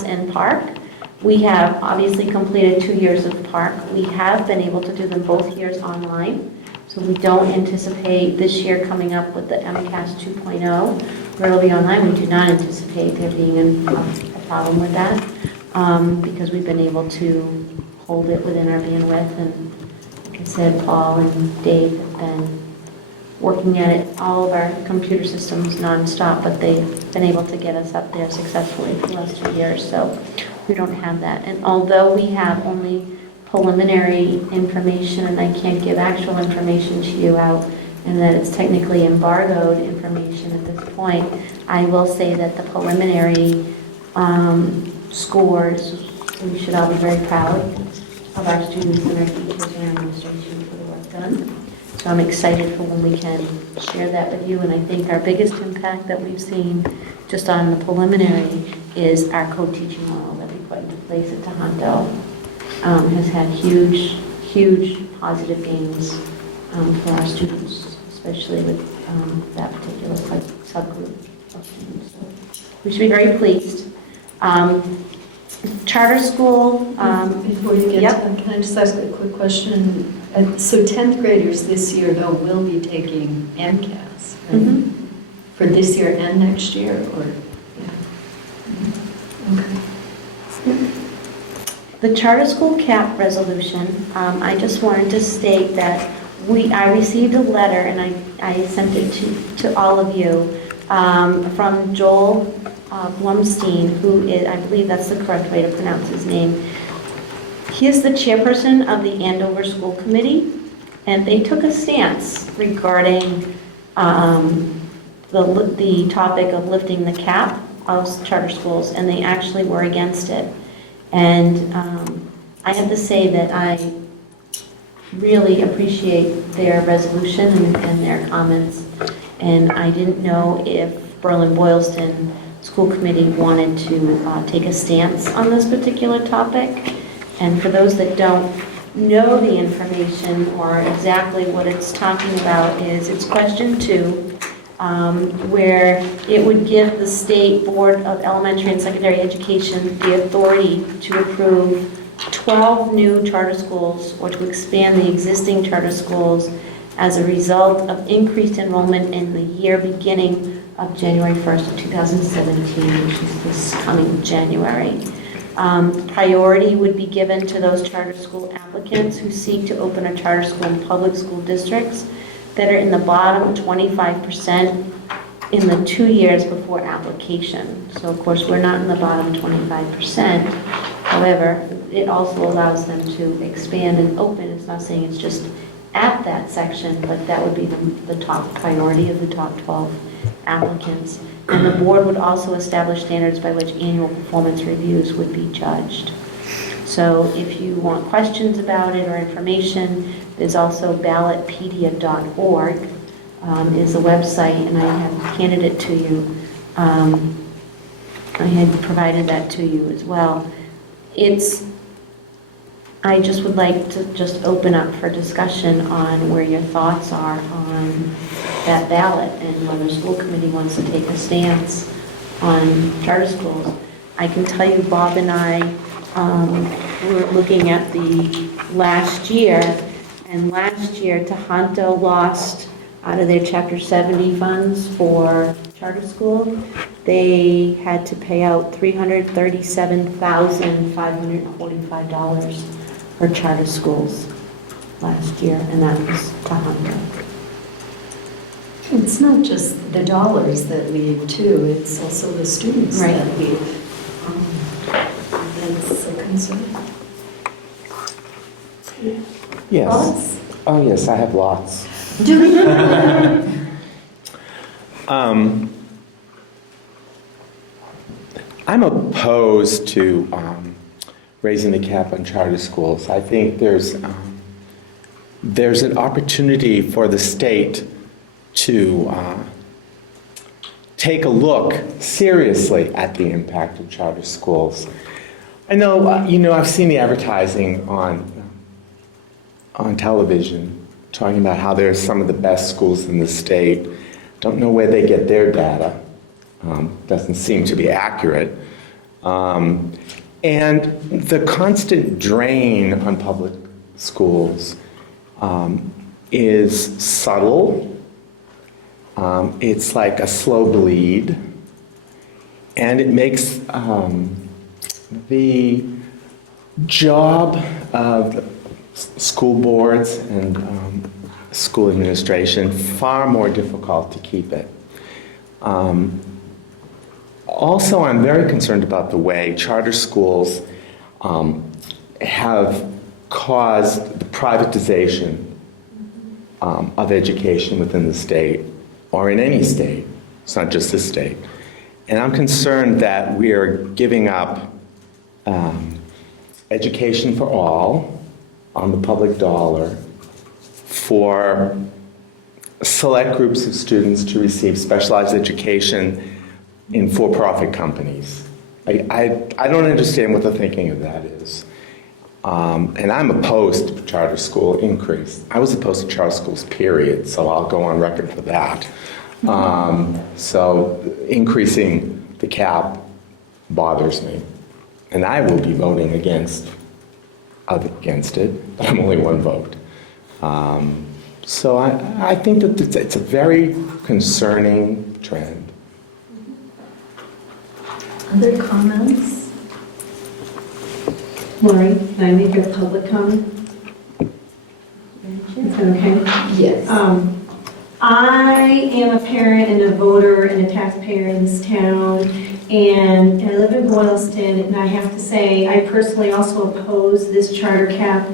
and PARC, we have obviously completed 2 years of PARC. We have been able to do them both years online. So we don't anticipate this year coming up with the MCAS 2.0, where it'll be online. We do not anticipate there being a problem with that because we've been able to hold it within our bandwidth. And like I said, Paul and Dave have been working at it, all of our computer systems nonstop, but they've been able to get us up there successfully for the last 2 years. So we don't have that. And although we have only preliminary information, and I can't give actual information to you out and that it's technically embargoed information at this point. I will say that the preliminary scores, we should all be very proud of our students and our teachers and our administration for the work done. So I'm excited for when we can share that with you, and I think our biggest impact that we've seen just on the preliminary is our co-teaching model that we put into place at Tohoto. Has had huge positive gains for our students, especially with that particular subgroup of students. So we should be very pleased. Charter school. Before you get Yep. to that, can I just ask a quick question? So 10th graders this year, though, will be taking MCAS, right? Mhm. For this year and next year, or? Yeah. Okay. The charter school cap resolution, I just wanted to state that I received a letter, and I sent it to all of you, from Joel Blumstein, who is, I believe that's the correct way to pronounce his name. He is the chairperson of the Andover School Committee, and they took a stance regarding the topic of lifting the cap of charter schools, and they actually were against it. And I have to say that I really appreciate their resolution and their comments. And I didn't know if Berlin-Boylston School Committee wanted to take a stance on this particular topic. And for those that don't know the information or exactly what it's talking about, it's question 2. Where it would give the State Board of Elementary and Secondary Education the authority to approve 12 new charter schools or to expand the existing charter schools as a result of increased enrollment in the year beginning of January 1st of 2017, which is this coming January. Priority would be given to those charter school applicants who seek to open a charter school in public school districts that are in the bottom 25% in the 2 years before application. So of course, we're not in the bottom 25%. However, it also allows them to expand and open. It's not saying it's just at that section, but that would be the top priority of the top 12 applicants. And the board would also establish standards by which annual performance reviews would be judged. So if you want questions about it or information, there's also ballotpedia.org is a website, and I have handed it to you. I had provided that to you as well. I just would like to just open up for discussion on where your thoughts are on that ballot and whether the school committee wants to take a stance on charter schools. I can tell you, Bob and I were looking at the last year, and last year Tohoto lost out of their Chapter 70 funds for charter school. They had to pay out $337,545 for charter schools last year, and that was Tohoto. It's not just the dollars that leave, too. It's also the students Right. that leave. That's a concern. Yes. Thoughts? Oh, yes, I have lots. I'm opposed to raising the cap on charter schools. I think there's an opportunity for the state to take a look seriously at the impact of charter schools. I know, I've seen the advertising on television talking about how there's some of the best schools in the state. Don't know where they get their data. Doesn't seem to be accurate. And the constant drain on public schools is subtle. It's like a slow bleed. And it makes the job of school boards and school administration far more difficult to keep it. Also, I'm very concerned about the way charter schools have caused the privatization of education within the state, or in any state. It's not just this state. And I'm concerned that we are giving up education for all on the public dollar for select groups of students to receive specialized education in for-profit companies. I don't understand what the thinking of that is. And I'm opposed to charter school increase. I was opposed to charter schools, period, so I'll go on record for that. So increasing the cap bothers me. And I will be voting against it, but I'm only one vote. So I think that it's a very concerning trend. Other comments? Lori, can I make a public comment? Is that okay? Yes. I am a parent and a voter and a taxpayer in this town, and I live in Boylston, and I have to say, I personally also oppose this charter cap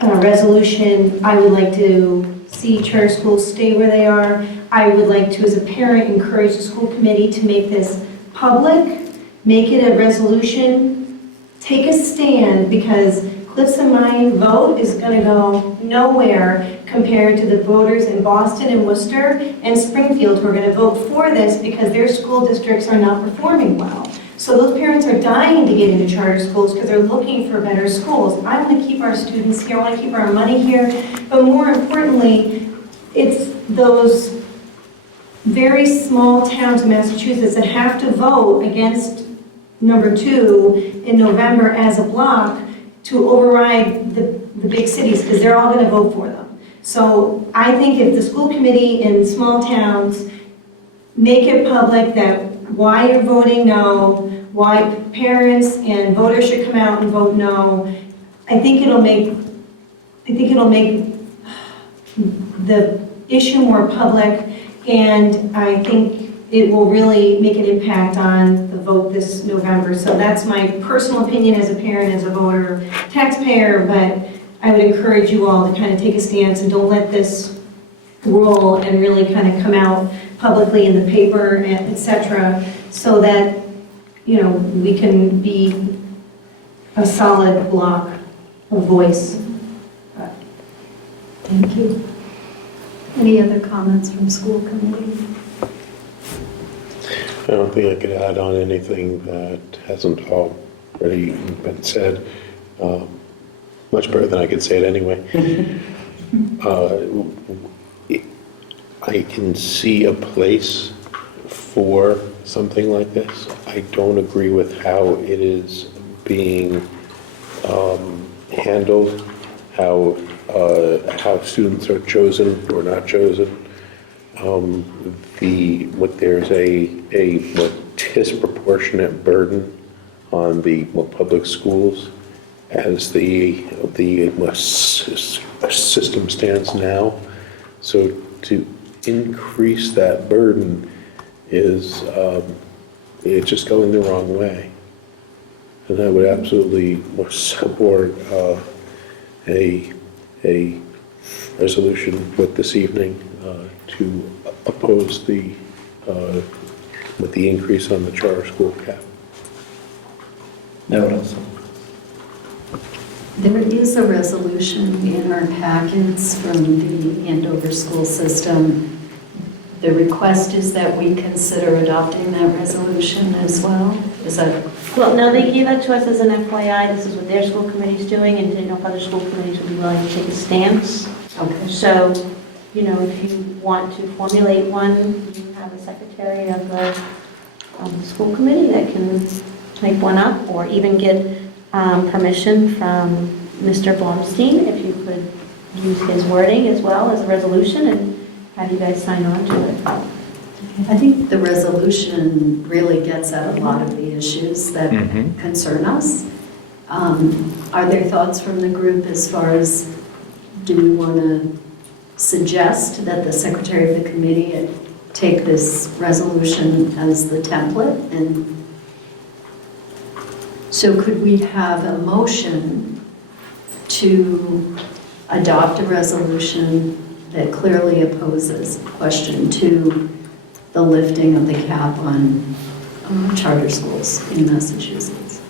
resolution. I would like to see charter schools stay where they are. I would like to, as a parent, encourage the school committee to make this public, make it a resolution, take a stand, because Cliff's and my vote is going to go nowhere compared to the voters in Boston and Worcester and Springfield who are going to vote for this because their school districts are not performing well. So those parents are dying to get into charter schools because they're looking for better schools. I want to keep our students here, I want to keep our money here, but more importantly, it's those very small towns in Massachusetts that have to vote against number 2 in November as a block to override the big cities, because they're all going to vote for them. So I think if the school committee in small towns make it public that why you're voting no, why parents and voters should come out and vote no, I think it'll make the issue more public, and I think it will really make an impact on the vote this November. So that's my personal opinion as a parent, as a voter, taxpayer, but I would encourage you all to kind of take a stance and don't let this roll and really kind of come out publicly in the paper, et cetera, so that, you know, we can be a solid block of voice. Thank you. Any other comments from school committee? I don't think I could add on anything that hasn't already been said. Much better than I could say it anyway. I can see a place for something like this. I don't agree with how it is being handled, how students are chosen or not chosen. There's a disproportionate burden on the public schools as the system stands now. So to increase that burden is it's just going the wrong way. And I would absolutely support a resolution with this evening to oppose with the increase on the charter school cap. No, also. There is a resolution in our packets from the Andover school system. The request is that we consider adopting that resolution as well. Is that? Well, no, they gave that to us as an FYI. This is what their school committee's doing, and didn't know if other school committees would be willing to take a stance. Okay. So, you know, if you want to formulate one, you have a secretary of the school committee that can make one up, or even get permission from Mr. Blumstein, if you could use his wording as well as a resolution, and have you guys sign on to it. I think the resolution really gets at a lot of the issues that concern us. Are there thoughts from the group as far as, do we want to suggest that the secretary of the committee take this resolution as the template? And so could we have a motion to adopt a resolution that clearly opposes question 2, the lifting of the cap on charter schools in Massachusetts.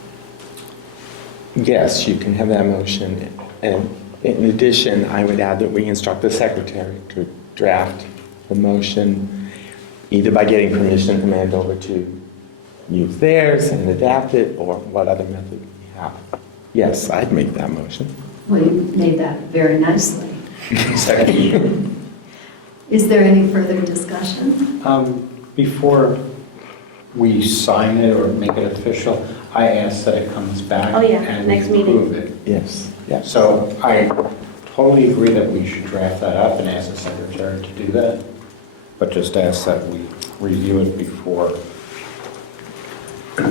Yes, you can have that motion. And in addition, I would add that we instruct the secretary to draft the motion, either by getting permission from Andover to use theirs and adapt it, or what other method we have. Yes, I'd make that motion. Well, you made that very nicely. Second. Is there any further discussion? Before we sign it or make it official, I ask that it comes back Oh, yeah, and next we meeting. approve it. Yes, yes. So I totally agree that we should draft that up and ask the secretary to do that, but just ask that we review it before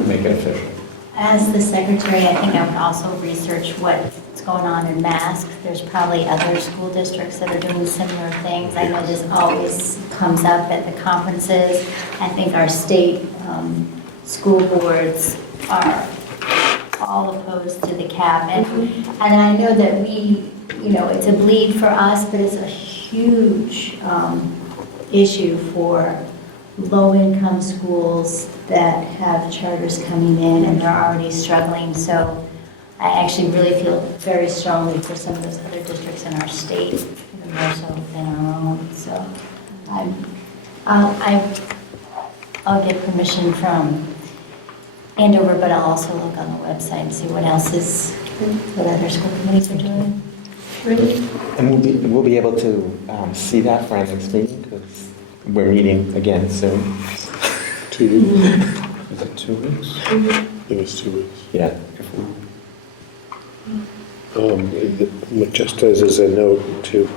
make it official. As the secretary, I think I would also research what's going on in Mass. There's probably other school districts that are doing similar things. I know this always comes up at the conferences. I think our state school boards are all opposed to the cap. And I know that we, it's a bleed for us, but it's a huge issue for low-income schools that have charters coming in and they're already struggling. So I actually really feel very strongly for some of those other districts in our state, even more so than our own. So I'll get permission from Andover, but I'll also look on the website and see what other school committees are doing. Really? And we'll be able to see that for our next meeting, because we're meeting again soon. 2 weeks? Is it 2 weeks? I think it's 2 weeks. Yeah. Just as a note to,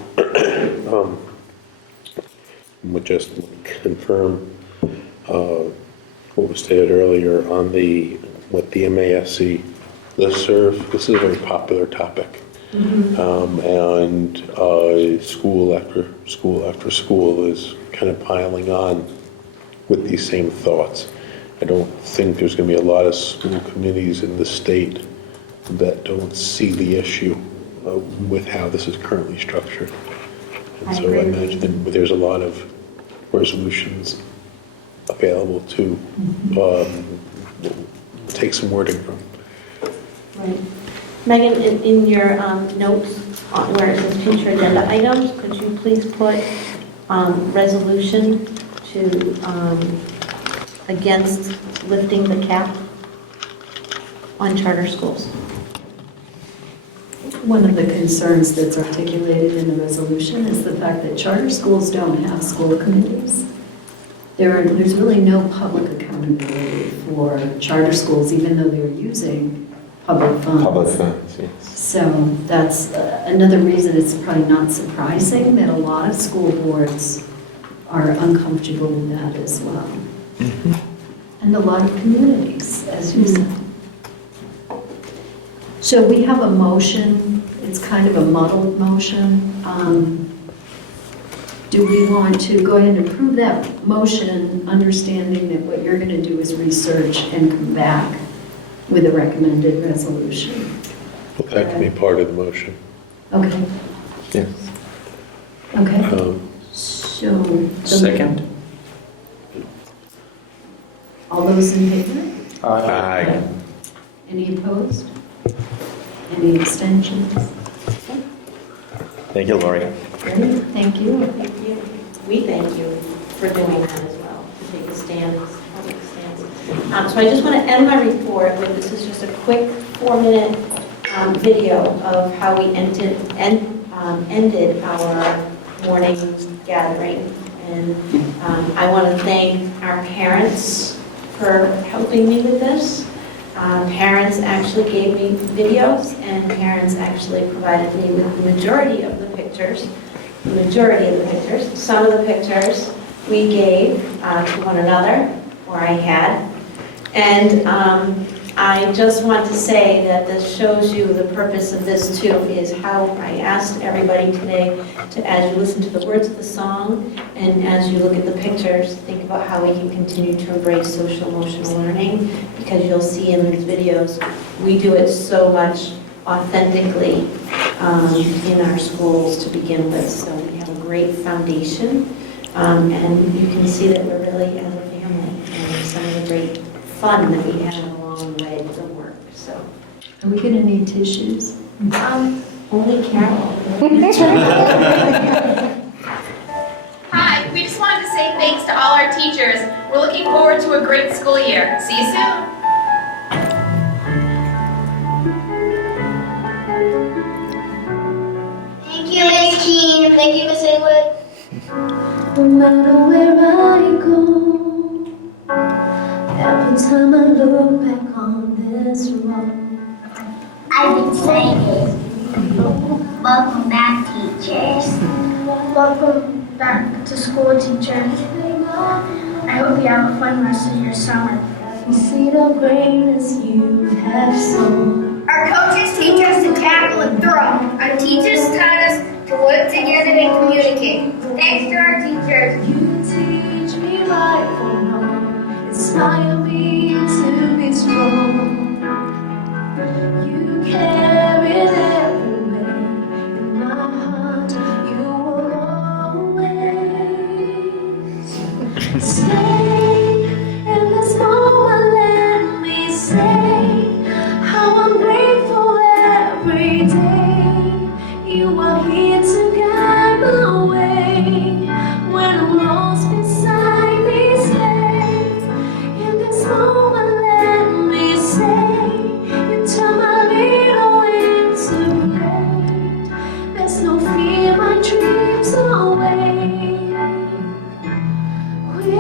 would just confirm what was stated earlier on with the MASC listserv. This is a very popular topic. And school after school is kind of piling on with these same thoughts. I don't think there's going to be a lot of school committees in the state that don't see the issue with how this is currently structured. And so I imagine that there's a lot of resolutions available to take some wording from. Right. Megan, in your notes where it says future agenda items, could you please put resolution to against lifting the cap on charter schools? One of the concerns that's articulated in the resolution is the fact that charter schools don't have school committees. There's really no public accountability for charter schools, even though they're using public funds. Public funds, yes. So that's another reason it's probably not surprising that a lot of school boards are uncomfortable with that as well. And a lot of communities, as you said. So we have a motion, it's kind of a muddled motion. Do we want to go ahead and approve that motion, understanding that what you're going to do is research and come back with a recommended resolution? Well, that can be part of the motion. Okay, Yes. okay. So. Second. All those in favor? Aye. Any opposed? Any abstentions? Thank you, Lori. Great, thank you. Thank you. We thank you for doing that as well, to take a stand, public stance. So I just want to end my report with, this is just a quick 4-minute video of how we ended our morning gathering. And I want to thank our parents for helping me with this. Parents actually gave me videos, and parents actually provided me with the majority of the pictures. Some of the pictures we gave to one another, or I had. And I just want to say that this shows you the purpose of this too, is how I asked everybody today to, as you listen to the words of the song and as you look at the pictures, think about how we can continue to embrace social emotional learning, because you'll see in these videos, we do it so much authentically in our schools to begin with. So we have a great foundation, and you can see that we're really as a family, and some of the great fun that we have along the way with the work. So Are we going to need tissues? only Carol. Hi, we just wanted to say thanks to all our teachers. We're looking forward to a great school year. See you soon. Thank you, Miss Keene. Thank you, Miss Inglewood. No matter where I go, every time I look back on this road, I'm excited. Welcome back, teachers. Welcome back to school, teachers. I hope you have a fun rest of your summer. we see the greatness you have sown. Our coaches teach us to tackle and throw. Our teachers taught us to work together and communicate. Thanks to our teachers. You teach me right from wrong, inspire me to be strong. You carry it everywhere in my heart. You will always stay in this moment. Let me say how I'm grateful every day. You are here to guide my way. When I'm lost beside me, stay in this moment. Let me say you turn my little into great. There's no fear, my dreams away with you.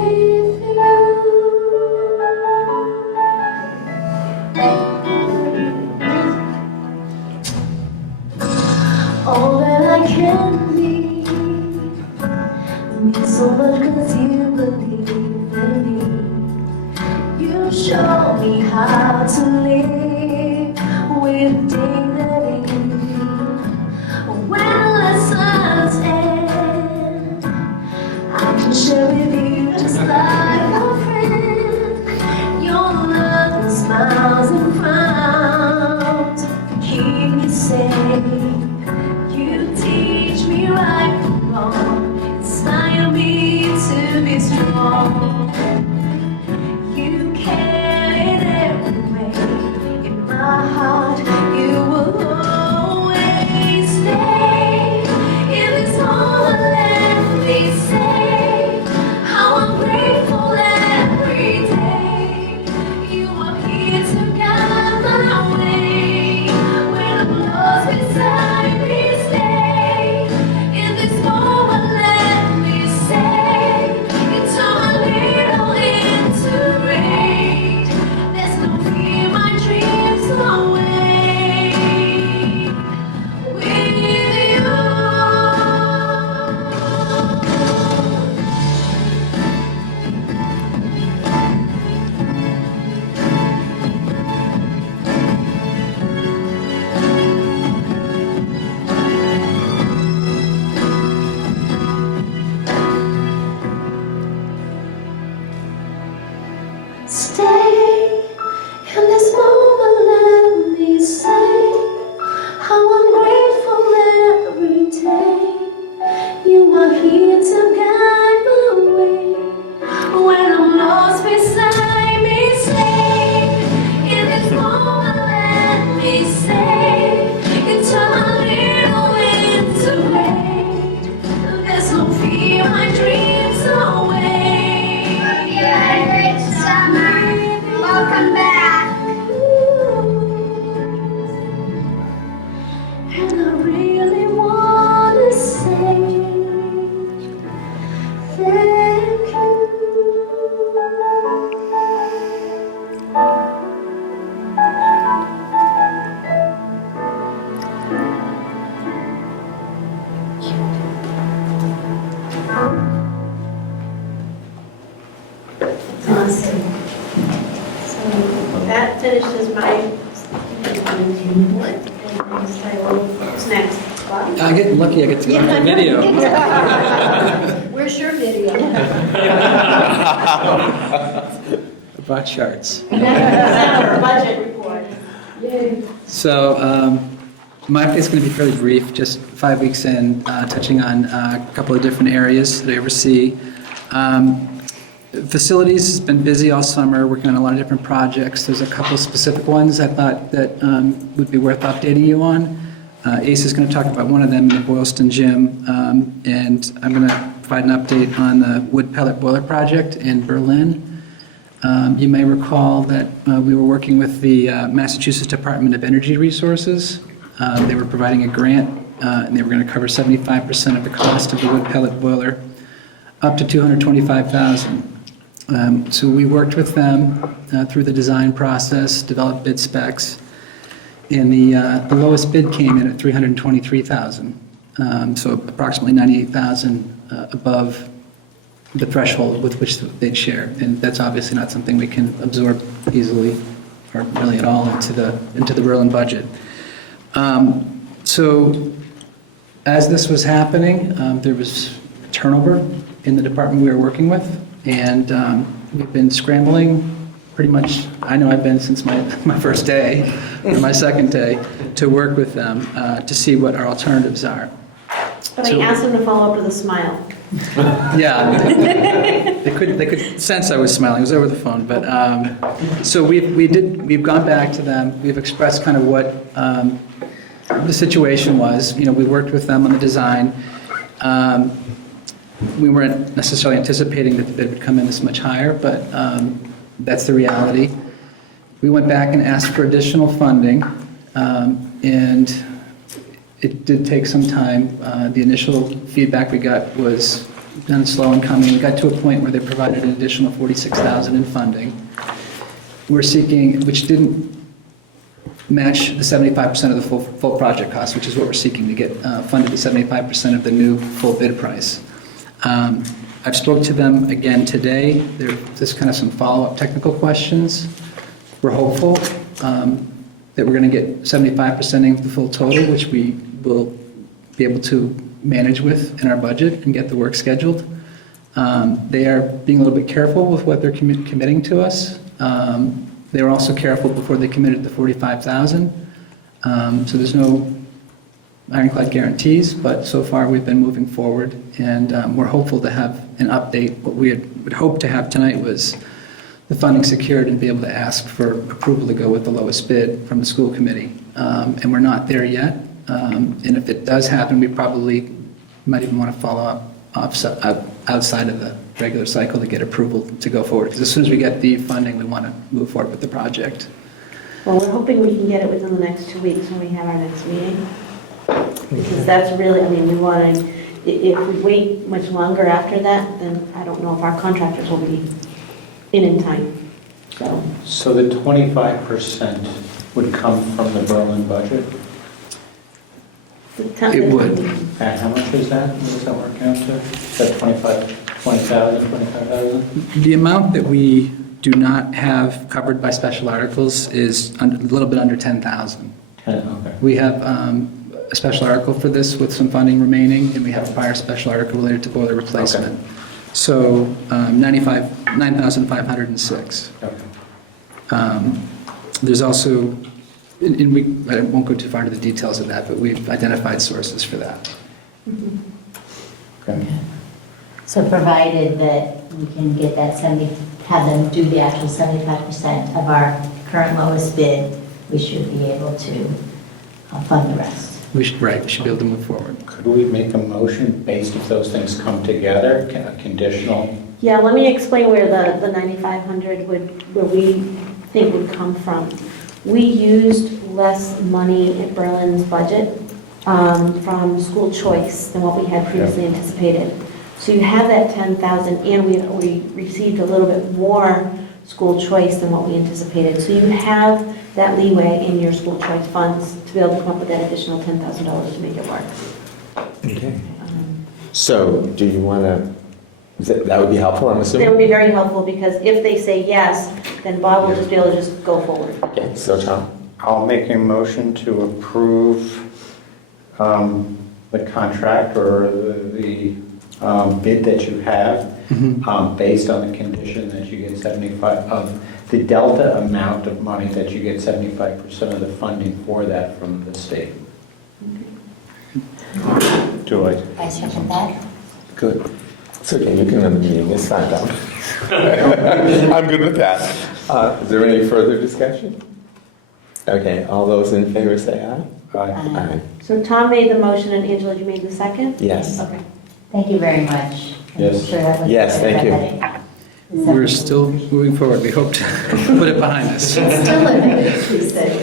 All that I can be means so much 'cause you believe in me. You show me how to live with dignity. When the lessons end, I can share with you just like a friend. Your love and smiles and frowns keep me safe. You teach me right from wrong, inspire me to be strong. You carry it everywhere in my heart. You will always stay in this moment. Let me say how I'm grateful every day. You are here to guide my way. When I'm lost beside me, stay in this moment. Let me say you turn my little into great. There's no fear, my dreams away with you. Stay in this moment, let me say how I'm grateful every day. You are here to guide my way. When I'm lost beside me, stay in this moment, let me say you turn my little into great. There's no fear, my dreams away. Hope you had a great summer. Welcome back. And I really wanna say thank you. Awesome. So that finishes my input. And so who's next? Bob? I get lucky I get to go on the video. Where's your video? I brought charts. Budget report. Yay. So My update's going to be fairly brief, just 5 weeks in, touching on a couple of different areas that I oversee. Facilities has been busy all summer, working on a lot of different projects. There's a couple of specific ones I thought that would be worth updating you on. Ace is going to talk about one of them in the Boylston gym, and I'm going to provide an update on the wood pellet boiler project in Berlin. You may recall that we were working with the Massachusetts Department of Energy Resources. They were providing a grant, and they were going to cover 75% of the cost of the wood pellet boiler, up to $225,000. So we worked with them through the design process, developed bid specs, and the lowest bid came in at $323,000, so approximately $98,000 above the threshold with which they'd share. And that's obviously not something we can absorb easily or really at all into the Berlin budget. So as this was happening, there was turnover in the department we were working with, and we've been scrambling pretty much, I know I've been since my first day, or my second day, to work with them to see what our alternatives are. But I asked them to follow up with a smile. Yeah, they could sense I was smiling. It was over the phone, but so we've gone back to them. We've expressed kind of what the situation was. You know, we worked with them on the design. We weren't necessarily anticipating that the bid would come in this much higher, but that's the reality. We went back and asked for additional funding, and it did take some time. The initial feedback we got was kind of slow in coming. We got to a point where they provided an additional $46,000 in funding. We're seeking, which didn't match the 75% of the full project cost, which is what we're seeking to get funded to 75% of the new full bid price. I've spoke to them again today. There's just kind of some follow-up technical questions. We're hopeful that we're going to get 75% of the full total, which we will be able to manage with in our budget and get the work scheduled. They are being a little bit careful with what they're committing to us. They were also careful before they committed the $45,000. So there's no ironclad guarantees, but so far we've been moving forward, and we're hopeful to have an update. What we would hope to have tonight was the funding secured and be able to ask for approval to go with the lowest bid from the school committee. And we're not there yet. And if it does happen, we probably might even want to follow up outside of the regular cycle to get approval to go forward. Because as soon as we get the funding, we want to move forward with the project. Well, we're hoping we can get it within the next 2 weeks when we have our next meeting. Because that's really, I mean, we want to, if we wait much longer after that, then I don't know if our contractors will be in time. So the 25% would come from the Berlin budget? It would. And how much is that? What does that work out to? Is that 25,000? The amount that we do not have covered by special articles is a little bit under 10,000. Okay. We have a special article for this with some funding remaining, and we have a prior special article related to boiler replacement. Okay. So 9,506. Okay. There's also, and I won't go too far into the details of that, but we've identified sources for that. Okay. So provided that we can get that have them do the actual 75% of our current lowest bid, we should be able to fund the rest. We should be able to move forward. Could we make a motion based if those things come together, a conditional? Yeah, let me explain where the 9,500 where we think would come from. We used less money in Berlin's budget from school choice than what we had previously anticipated. So you have that 10,000, and we received a little bit more school choice than what we anticipated. So you have that leeway in your school choice funds to be able to come up with that additional $10,000 to make it work. Okay. So do you want to, that would be helpful, I'm assuming? That would be very helpful, because if they say yes, then Bob will just be able to just go forward. Okay, so Tom? I'll make a motion to approve the contract or the bid that you have based on the condition that you get 75 of the delta amount of money that you get 75% of the funding for that from the state. Joy. I second that. Good. It's okay, you can run the meeting, it's fine, Tom. I'm good with that. Is there any further discussion? Okay, all those in favor say aye. Aye. So Tom made the motion and Angela, you made the second? Yes. Okay. Thank you very much. I'm Yes. sure that was Yes, thank you. We're still moving forward. We hope to put it behind us. Still living, please say.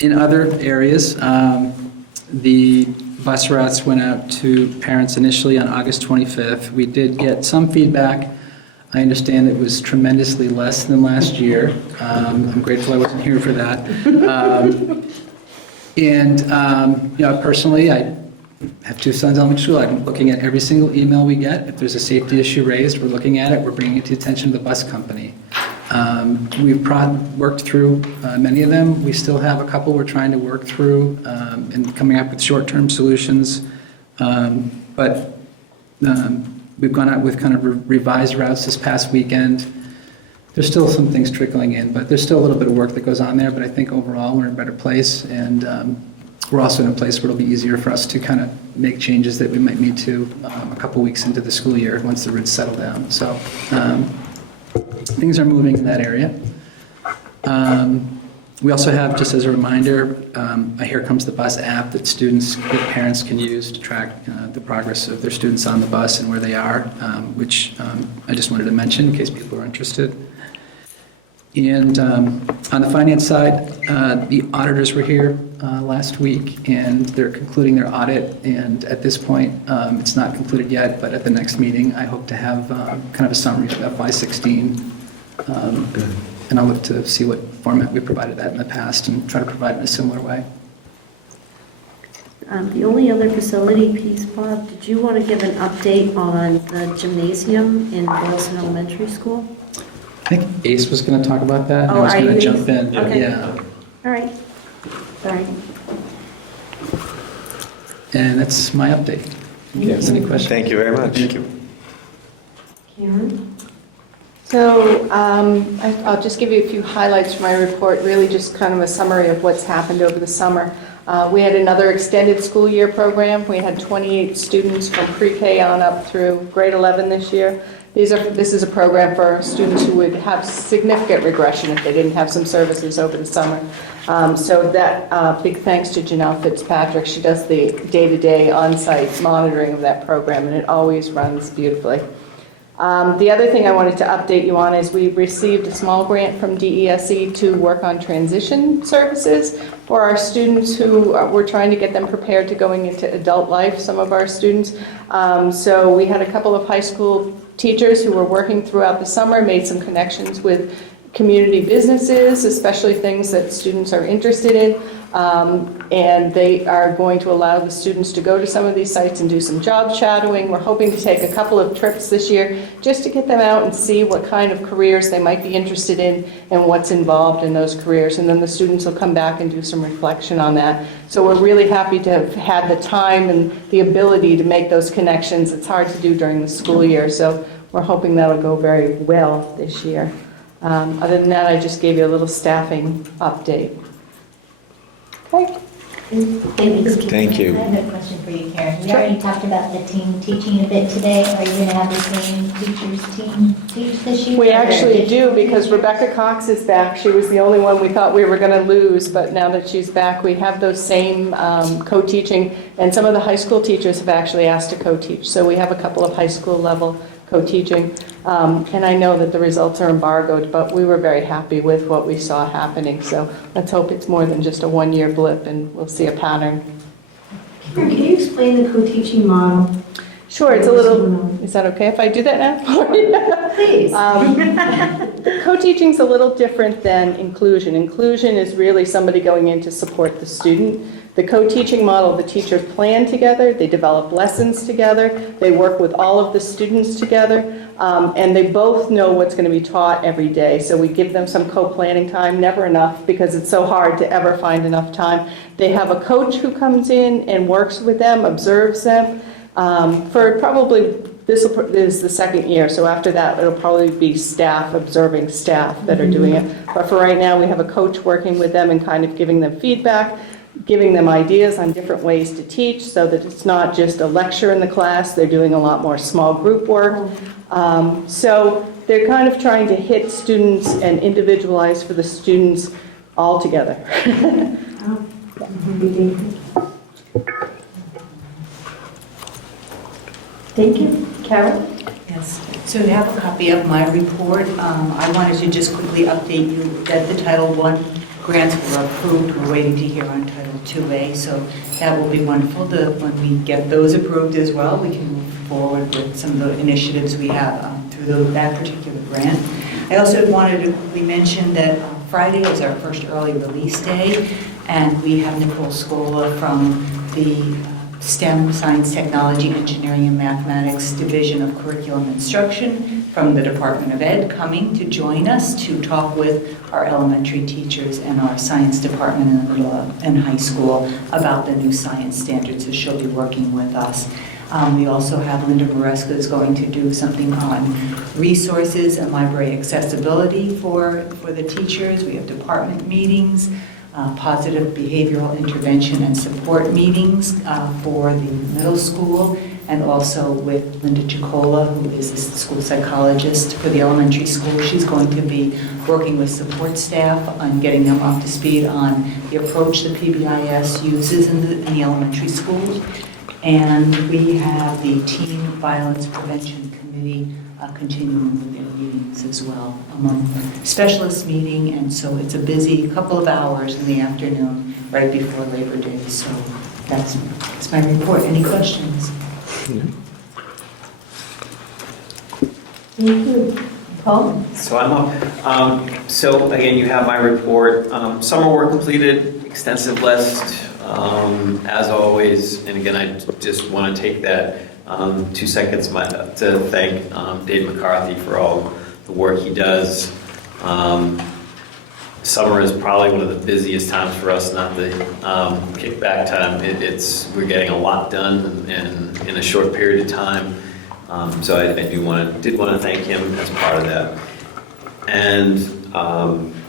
In other areas, the bus routes went out to parents initially on August 25th. We did get some feedback. I understand it was tremendously less than last year. I'm grateful I wasn't here for that. Personally, I have two sons in elementary school. I'm looking at every single email we get. If there's a safety issue raised, we're looking at it. We're bringing it to the attention of the bus company. We've worked through many of them. We still have a couple we're trying to work through and coming up with short-term solutions. But we've gone out with kind of revised routes this past weekend. There's still some things trickling in, but there's still a little bit of work that goes on there. But I think overall we're in a better place, and we're also in a place where it'll be easier for us to kind of make changes that we might need to a couple weeks into the school year once the roots settle down. So things are moving in that area. We also have, just as a reminder, a Here Comes the Bus app that parents can use to track the progress of their students on the bus and where they are, which I just wanted to mention in case people are interested. And on the finance side, the auditors were here last week, and they're concluding their audit. And at this point, it's not concluded yet, but at the next meeting, I hope to have kind of a summary of FY16. And I'll look to see what format we provided that in the past and try to provide it in a similar way. The only other facility piece, Bob, did you want to give an update on the gymnasium in Boylston Elementary School? I think Ace was going to talk about that, and I Oh, was are going to you jump Ace? in. Okay. Yeah. All right. Sorry. And that's my update. Yes. Any questions? Thank you very much. Thank you. Karen? So I'll just give you a few highlights from my report, really just kind of a summary of what's happened over the summer. We had another extended school year program. We had 28 students from pre-K on up through grade 11 this year. This is a program for students who would have significant regression if they didn't have some services over the summer. So that big thanks to Janelle Fitzpatrick. She does the day-to-day on-site monitoring of that program, and it always runs beautifully. The other thing I wanted to update you on is we received a small grant from DESE to work on transition services for our students who we're trying to get them prepared to going into adult life, some of our students. So we had a couple of high school teachers who were working throughout the summer, made some connections with community businesses, especially things that students are interested in. And they are going to allow the students to go to some of these sites and do some job shadowing. We're hoping to take a couple of trips this year just to get them out and see what kind of careers they might be interested in and what's involved in those careers. And then the students will come back and do some reflection on that. So we're really happy to have had the time and the ability to make those connections. It's hard to do during the school year, so we're hoping that'll go very well this year. Other than that, I just gave you a little staffing update. Okay. Thank you. I have a question for you, Karen. We already talked about the team teaching a bit today. Are you going to have the same teachers team teach this year? We actually do, because Rebecca Cox is back. She was the only one we thought we were going to lose, but now that she's back, we have those same co-teaching, and some of the high school teachers have actually asked to co-teach. So we have a couple of high school level co-teaching, and I know that the results are embargoed, but we were very happy with what we saw happening. So let's hope it's more than just a one-year blip, and we'll see a pattern. Karen, can you explain the co-teaching model? Sure, it's a little, is that okay if I do that now? Please. Co-teaching's a little different than inclusion. Inclusion is really somebody going in to support the student. The co-teaching model, the teachers plan together, they develop lessons together, they work with all of the students together, and they both know what's going to be taught every day. So we give them some co-planning time, never enough because it's so hard to ever find enough time. They have a coach who comes in and works with them, observes them, for probably this is the second year, so after that, it'll probably be staff observing staff that are doing it. But for right now, we have a coach working with them and kind of giving them feedback, giving them ideas on different ways to teach, so that it's not just a lecture in the class, they're doing a lot more small group work. So they're kind of trying to hit students and individualize for the students all together. Thank you. Carol? Yes, so you have a copy of my report. I wanted to just quickly update you that the Title I grants were approved. We're waiting to hear on Title IIA, so that will be wonderful. When we get those approved as well, we can move forward with some of the initiatives we have through that particular grant. I also wanted to quickly mention that Friday is our first early release day, and we have Nicole Scola from the STEM, Science, Technology, Engineering, and Mathematics Division of Curriculum Instruction from the Department of Ed coming to join us to talk with our elementary teachers and our science department in the middle and high school about the new science standards, so she'll be working with us. We also have Linda Maresca is going to do something on resources and library accessibility for the teachers. We have department meetings, positive behavioral intervention and support meetings for the middle school, and also with Linda Chicola, who is the school psychologist for the elementary school. She's going to be working with support staff on getting them up to speed on the approach the PBIS uses in the elementary schools. And we have the Teen Violence Prevention Committee continuing with their meetings as well, among specialists meeting, and so it's a busy couple of hours in the afternoon right before Labor Day. So that's my report. Any questions? Thank you. Paul? So I'm up. So again, you have my report. Summer work completed, extensive list, as always. And again, I just want to take that 2 seconds to thank Dave McCarthy for all the work he does. Summer is probably one of the busiest times for us, not the kickback time. We're getting a lot done in a short period of time. So I did want to thank him as part of that. And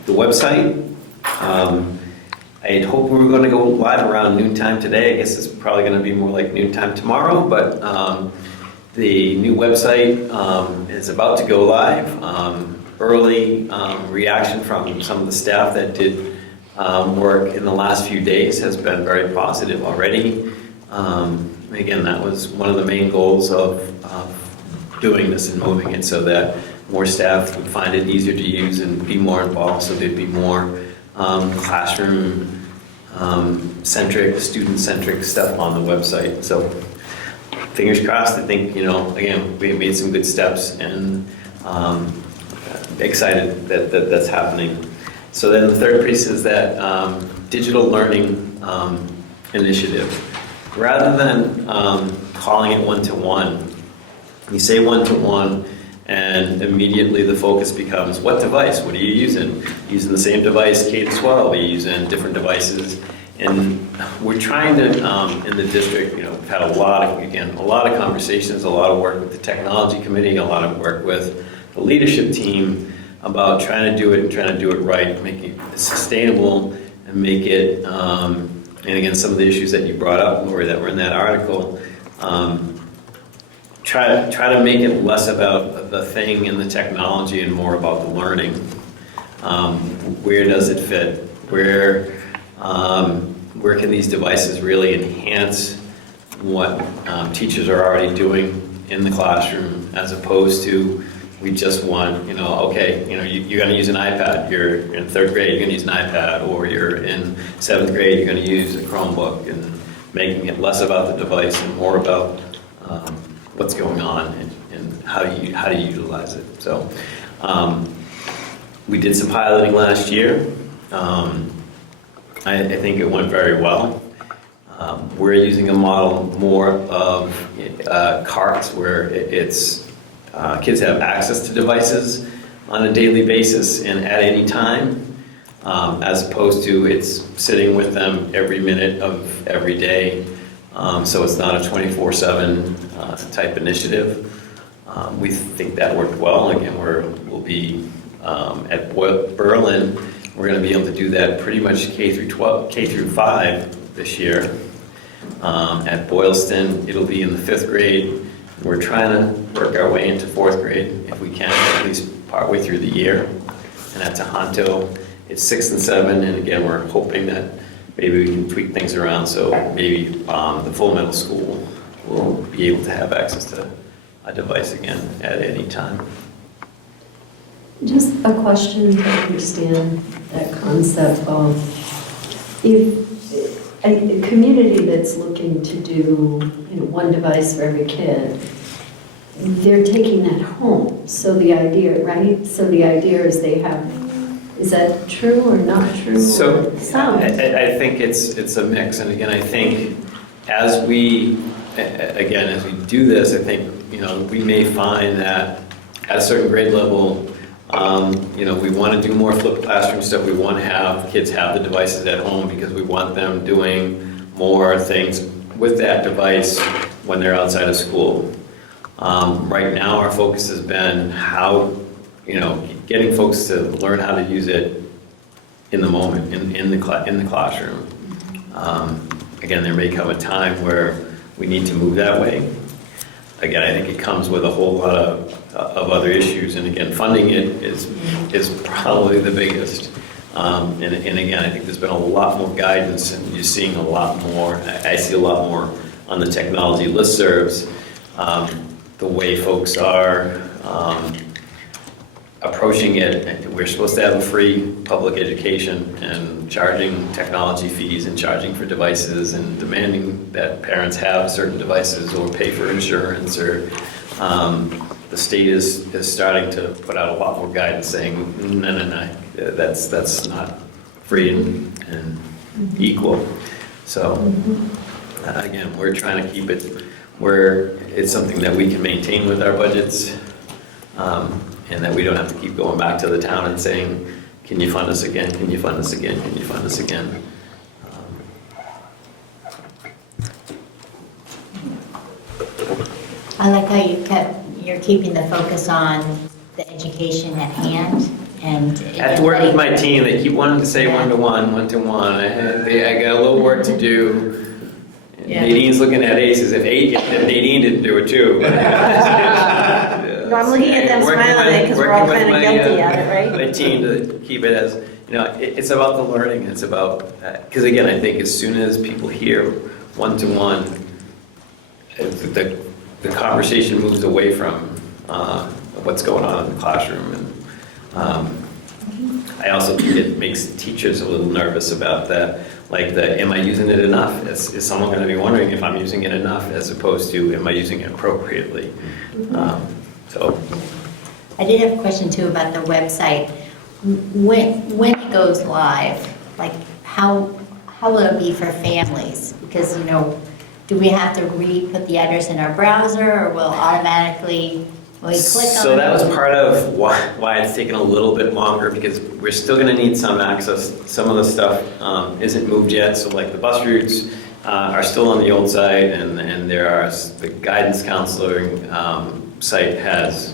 the website, I had hoped we were going to go live around noontime today. I guess it's probably going to be more like noontime tomorrow, but the new website is about to go live. Early reaction from some of the staff that did work in the last few days has been very positive already. Again, that was one of the main goals of doing this and moving it, so that more staff would find it easier to use and be more involved, so there'd be more classroom centric, student centric stuff on the website. So fingers crossed. I think, again, we made some good steps, and excited that that's happening. So then the third piece is that digital learning initiative. Rather than calling it one-to-one, you say one-to-one, and immediately the focus becomes, what device? What are you using? Using the same device K-12, are you using different devices? And we're trying to, in the district, we've had a lot of conversations, a lot of work with the technology committee, a lot of work with the leadership team about trying to do it right, make it sustainable, and make it, and again, some of the issues that you brought up, Lori, that were in that article, try to make it less about the thing and the technology and more about the learning. Where does it fit? Where can these devices really enhance what teachers are already doing in the classroom, as opposed to we just want, okay, you're going to use an iPad. You're in 3rd grade, you're going to use an iPad, or you're in 7th grade, you're going to use a Chromebook, and making it less about the device and more about what's going on and how do you utilize it. So we did some piloting last year. I think it went very well. We're using a model more of carts, where it's kids have access to devices on a daily basis and at any time, as opposed to it's sitting with them every minute of every day. So it's not a 24/7 type initiative. We think that worked well. Again, we'll be at Berlin, we're going to be able to do that pretty much K through 5 this year. At Boylston, it'll be in the 5th grade. We're trying to work our way into 4th grade if we can, at least partway through the year. And at Tohoto, it's 6 and 7, and again, we're hoping that maybe we can tweak things around, so maybe the full middle school will be able to have access to a device again at any time. Just a question to understand that concept of if a community that's looking to do, one device for every kid, they're taking that home. So the idea, right? So the idea is they have, is that true or not true? So I think it's a mix, and again, I think as we do this, I think, we may find that at a certain grade level, we want to do more flipped classroom stuff. We want to have kids have the devices at home because we want them doing more things with that device when they're outside of school. Right now, our focus has been how, getting folks to learn how to use it in the moment, in the classroom. Again, there may come a time where we need to move that way. Again, I think it comes with a whole lot of other issues, and again, funding it is probably the biggest. And again, I think there's been a lot more guidance, and you're seeing a lot more. I see a lot more on the technology listservs, the way folks are approaching it. We're supposed to have a free public education, and charging technology fees and charging for devices and demanding that parents have certain devices or pay for insurance, or the state is starting to put out a lot more guidance saying, no, that's not free and equal. So again, we're trying to keep it where it's something that we can maintain with our budgets, and that we don't have to keep going back to the town and saying, can you fund us again? Can you fund us again? Can you fund us again? I like how you're keeping the focus on the education at hand and. I have to work with my team. They keep wanting to say one-to-one, one-to-one. I got a little work to do. Yeah. Nadine's looking at Ace as if Nadine didn't do it too. No, I'm looking at them smiling because we're all kind of guilty of it, right? My team to keep it as, it's about the learning. It's about, because again, I think as soon as people hear one-to-one, the conversation moves away from what's going on in the classroom. And I also think it makes teachers a little nervous about that. Like am I using it enough? Is someone going to be wondering if I'm using it enough, as opposed to, am I using it appropriately? So. I did have a question too about the website. When it goes live, like how will it be for families? Because, do we have to put the address in our browser, or will we click on it? So that was part of why it's taken a little bit longer, because we're still going to need some access. Some of the stuff isn't moved yet, so like the bus routes are still on the old site, and the guidance counseling site has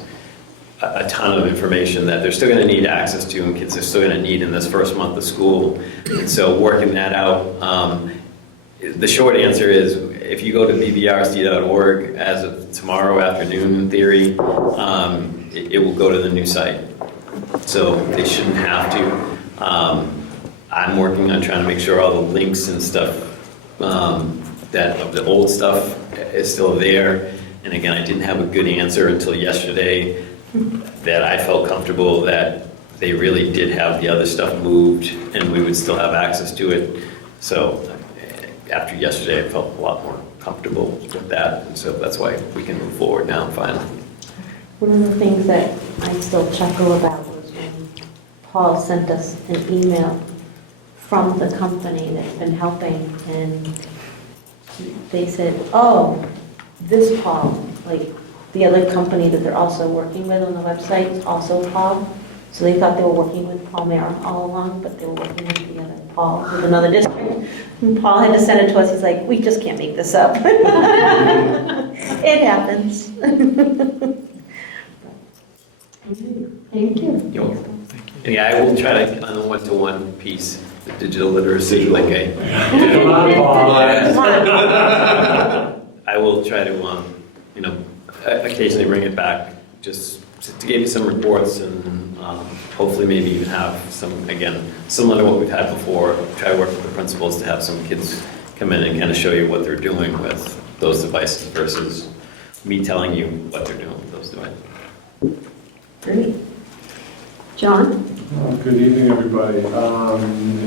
a ton of information that they're still going to need access to, and kids are still going to need in this first month of school. And so working that out, the short answer is, if you go to bbrsd.org as of tomorrow afternoon, in theory, it will go to the new site. So they shouldn't have to. I'm working on trying to make sure all the links and stuff that of the old stuff is still there. And again, I didn't have a good answer until yesterday that I felt comfortable that they really did have the other stuff moved and we would still have access to it. So after yesterday, I felt a lot more comfortable with that. And so that's why we can move forward now finally. One of the things that I still chuckle about was when Paul sent us an email from the company that's been helping, and they said, oh, this Paul, like the other company that they're also working with on the website is also Paul. So they thought they were working with Paul Mayer all along, but they were working with the other Paul with another district. And Paul had to send it to us. He's like, we just can't make this up. It happens. Thank you. Yeah, I will try to, on the one-to-one piece, the digital literacy, like I will try to, occasionally bring it back, just to give you some reports and hopefully maybe even have some, again, similar to what we've had before, try to work with the principals to have some kids come in and kind of show you what they're doing with those devices versus me telling you what they're doing with those devices. Great. John? Good evening, everybody.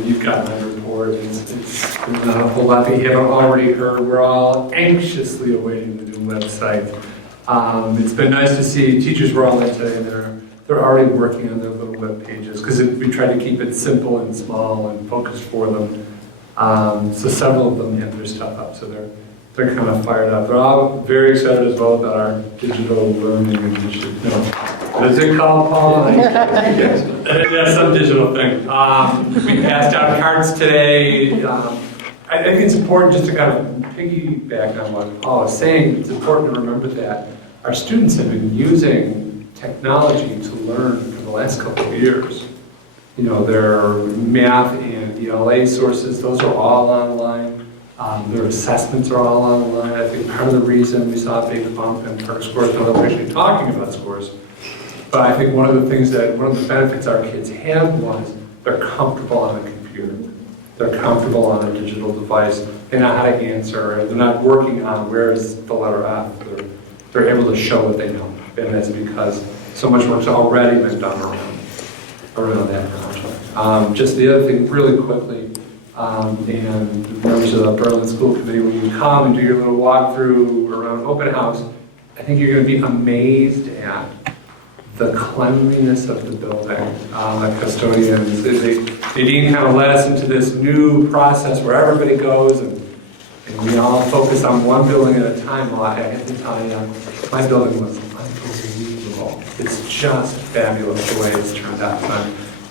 You've got my report. It's not a whole lot that you haven't already heard. We're all anxiously awaiting the new website. It's been nice to see teachers were all in today. They're already working on their little web pages because we try to keep it simple and small and focused for them. So several of them have their stuff up, so they're kind of fired up. They're all very excited as well about our digital learning initiative. What is it called, Paul? Yeah, some digital thing. We passed out cards today. I think it's important just to kind of piggyback on what Paul is saying. It's important to remember that our students have been using technology to learn for the last couple of years. Their math and ELA sources, those are all online. Their assessments are all online. I think part of the reason we saw a big bump in PERC scores, now that we're actually talking about scores, but I think one of the benefits our kids have was they're comfortable on a computer. They're comfortable on a digital device. They know how to answer. They're not working on where is the letter F. They're able to show what they know. And that's because so much work's already been done around that project. Just the other thing, really quickly, and members of the Berlin School Committee, when you come and do your little walkthrough around open house, I think you're going to be amazed at the cleanliness of the building. The custodians, Nadine kind of led us into this new process where everybody goes and we all focus on one building at a time. Well, I have to tell you, my building was unbelievable. It's just fabulous the way it's turned out.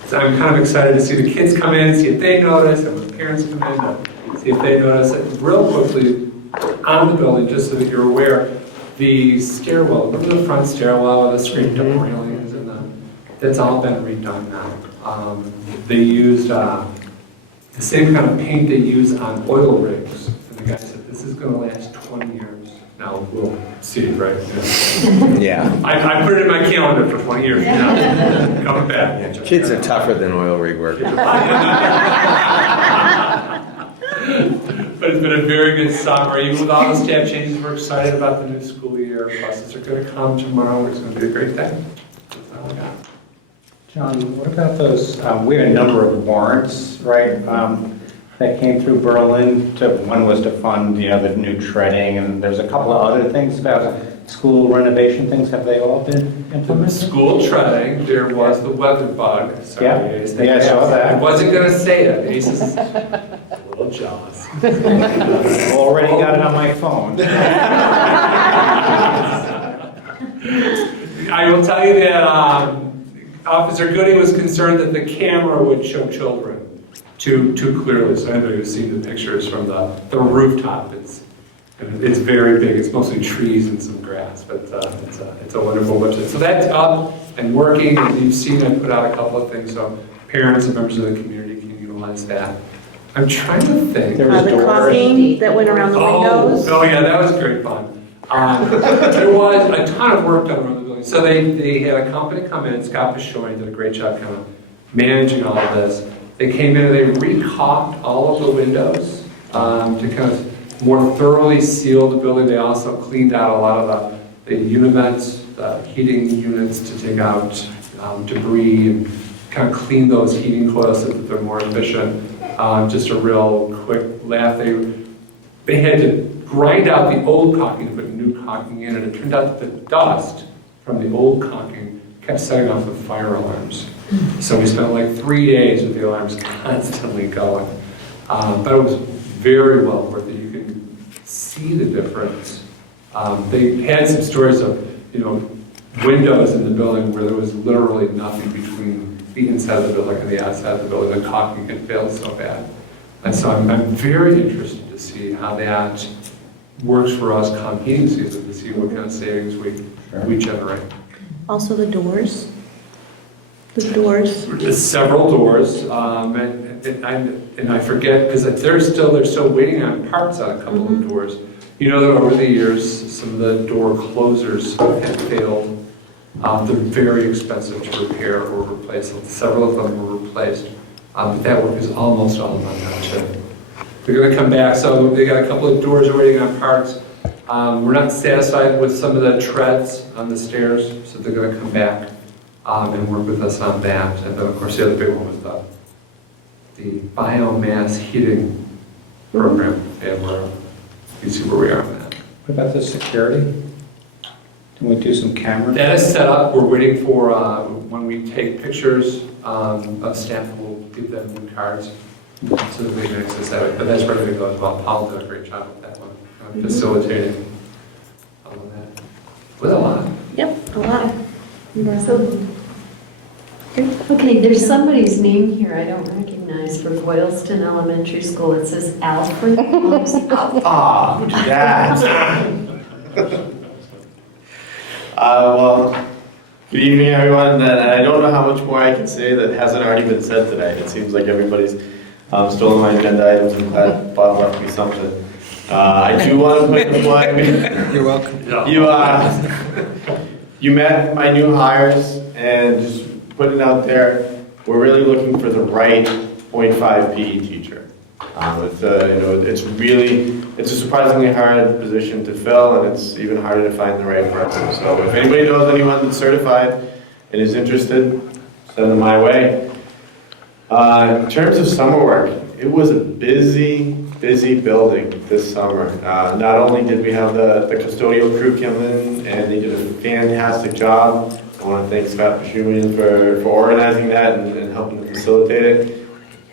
So I'm kind of excited to see the kids come in, see if they notice, and the parents come in to see if they notice. Real quickly, on the building, just so that you're aware, the stairwell, remember the front stairwell with the screened up railings that's all been redone now. They used the same kind of paint they use on oil rigs. And the guy said, this is going to last 20 years. Now we'll see, right? Yeah. I put it in my calendar for 20 years now. Coming back. Kids are tougher than oil rig workers. But it's been a very good summer. Even with all the staff changes, we're excited about the new school year. Buses are going to come tomorrow. It's going to be a great day. That's all I got. John, what about those, we had a number of warrants, right, that came through Berlin. One was to fund, the new treading, and there's a couple of other things about school renovation things. Have they all been implemented? School treading, there was the weather bug. Sorry, Yeah. Ace. Yeah, I saw that. I wasn't going to say it. Ace is a little jealous. Already got it on my phone. I will tell you that Officer Goody was concerned that the camera would show children too clearly. So anybody who's seen the pictures from the rooftop, it's very big. It's mostly trees and some grass, but it's a wonderful website. So that's up and working, and you've seen I put out a couple of things, so parents and members of the community can utilize that. I'm trying to think. The clocking that went around the windows. Oh yeah, that was great fun. There was a ton of work done around the building. So they had a company come in, Scott Bishoy did a great job kind of managing all of this. They came in and they re-caulked all of the windows to kind of more thoroughly seal the building. They also cleaned out a lot of the univents, the heating units to take out debris and kind of clean those heating coils so that they're more efficient. Just a real quick laugh. They had to grind out the old caulking to put new caulking in, and it turned out that the dust from the old caulking kept setting off the fire alarms. So we spent like 3 days with the alarms constantly going. But it was very well worth it. You can see the difference. They had some stories of, windows in the building where there was literally nothing between the inside of the building and the outside of the building. The caulking had failed so bad. And so I'm very interested to see how that works for us come heating season, to see what kind of savings we generate. Also the doors. The doors. There's several doors, and I forget, because they're still waiting on parts on a couple of doors. You know that over the years, some of the door closers have failed. They're very expensive to repair or replace. Several of them were replaced. But that work is almost all done now too. They're going to come back, so they got a couple of doors waiting on parts. We're not satisfied with some of the treads on the stairs, so they're going to come back and work with us on that. And then, of course, the other big one was the biomass heating program, and you see where we are on that. What about the security? Can we do some cameras? That is set up. We're waiting for when we take pictures, a staff will give them new cards so that they can access that. But that's ready to go as well. Paul did a great job with that one, facilitating all of that. With a lot. Yep, a lot. So, okay, there's somebody's name here I don't recognize for Boylston Elementary School. It says Alfred. Ah, who did that? Well, good evening, everyone. And I don't know how much more I can say that hasn't already been said tonight. It seems like everybody's stolen my agenda items. I'm glad Bob left me something. I do want to put the flag. You're welcome. You met my new hires, and just putting it out there, we're really looking for the right 0.5 PE teacher. It's a surprisingly hard position to fill, and it's even harder to find the right person. So if anybody knows anyone that's certified and is interested, send them my way. In terms of summer work, it was a busy building this summer. Not only did we have the custodial crew come in, and they did a fantastic job. I want to thank Scott Pashumian for organizing that and helping to facilitate it.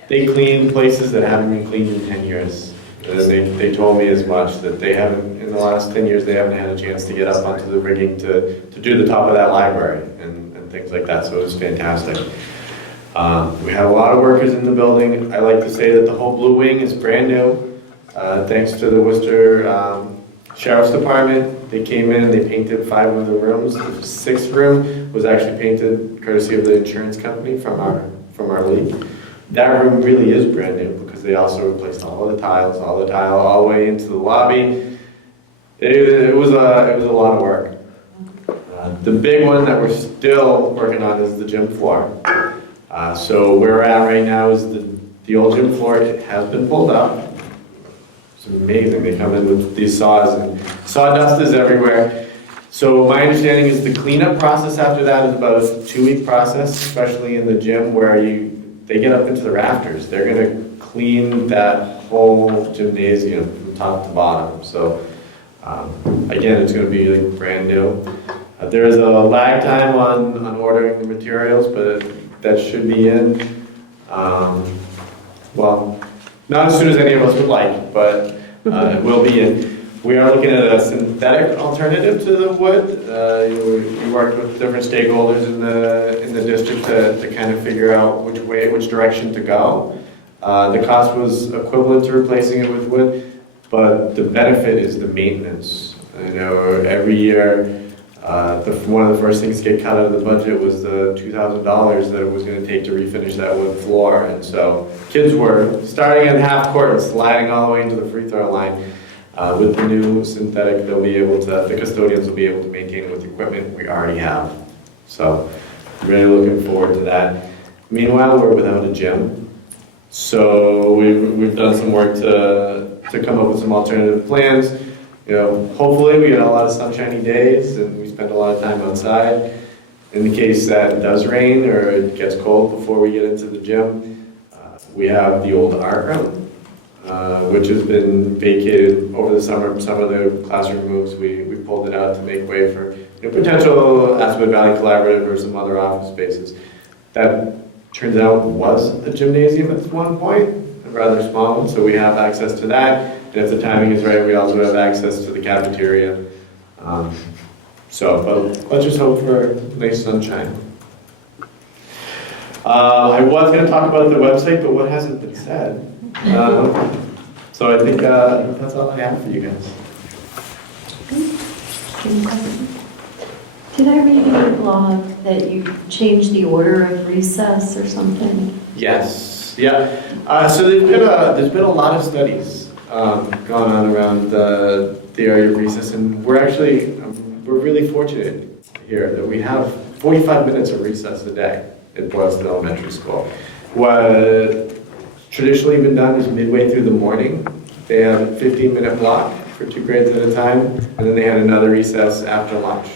They cleaned places that haven't been cleaned in 10 years. They told me as much, that they haven't, in the last 10 years, they haven't had a chance to get up onto the rigging to do the top of that library and things like that, so it was fantastic. We had a lot of workers in the building. I like to say that the whole blue wing is brand new, thanks to the Worcester Sheriff's Department. They came in and they painted 5 of the rooms. The 6th room was actually painted courtesy of the insurance company from our league. That room really is brand new because they also replaced all the tile all the way into the lobby. It was a lot of work. The big one that we're still working on is the gym floor. So where we're at right now is the old gym floor. It has been pulled up. It's amazing. They come in with these saws, and sawdust is everywhere. So my understanding is the cleanup process after that is about a 2-week process, especially in the gym where they get up into the rafters. They're going to clean that whole gymnasium from top to bottom. So again, it's going to be like brand new. There is a lag time on ordering the materials, but that should be in. Well, not as soon as any of us would like, but it will be in. We are looking at a synthetic alternative to the wood. We worked with different stakeholders in the district to kind of figure out which direction to go. The cost was equivalent to replacing it with wood, but the benefit is the maintenance. Every year, one of the first things to get cut out of the budget was the $2,000 that it was going to take to refinish that wood floor, and so kids were starting at half court and sliding all the way into the free throw line. With the new synthetic, the custodians will be able to maintain it with the equipment we already have. So, really looking forward to that. Meanwhile, we're without a gym. So we've done some work to come up with some alternative plans. Hopefully we get a lot of sunshiny days and we spend a lot of time outside. In the case that it does rain or it gets cold before we get into the gym, we have the old art room. Which has been vacated over the summer. Some of the classroom moves, we pulled it out to make way for potential Aspen Valley Collaborative or some other office spaces. That turns out was a gymnasium at one point, a rather small one, so we have access to that. And if the timing is right, we also have access to the cafeteria. But let's just hope for nice sunshine. I was going to talk about the website, but what hasn't been said? So I think that's all I have for you guys. Did I read in your blog that you changed the order of recess or something? Yes, yeah. So there's been a lot of studies gone on around the area of recess, and we're really fortunate here that we have 45 minutes of recess a day at Boylston Elementary School. What traditionally been done is midway through the morning, they have a 15-minute block for 2 grades at a time, and then they had another recess after lunch.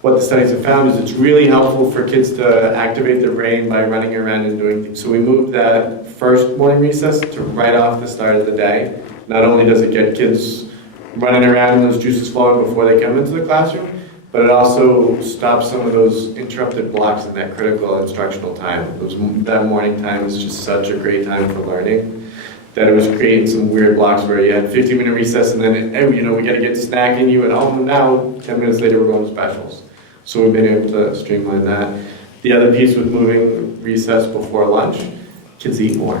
What the studies have found is it's really helpful for kids to activate their brain by running around and doing things. So we moved that first morning recess to right off the start of the day. Not only does it get kids running around and those juices flowing before they come into the classroom, but it also stops some of those interrupted blocks in that critical instructional time. That morning time is just such a great time for learning that it was creating some weird blocks where you had 15-minute recess and then, hey, we got to get snack in you, and now 10 minutes later we're going to specials. So we've been able to streamline that. The other piece with moving recess before lunch, kids eat more.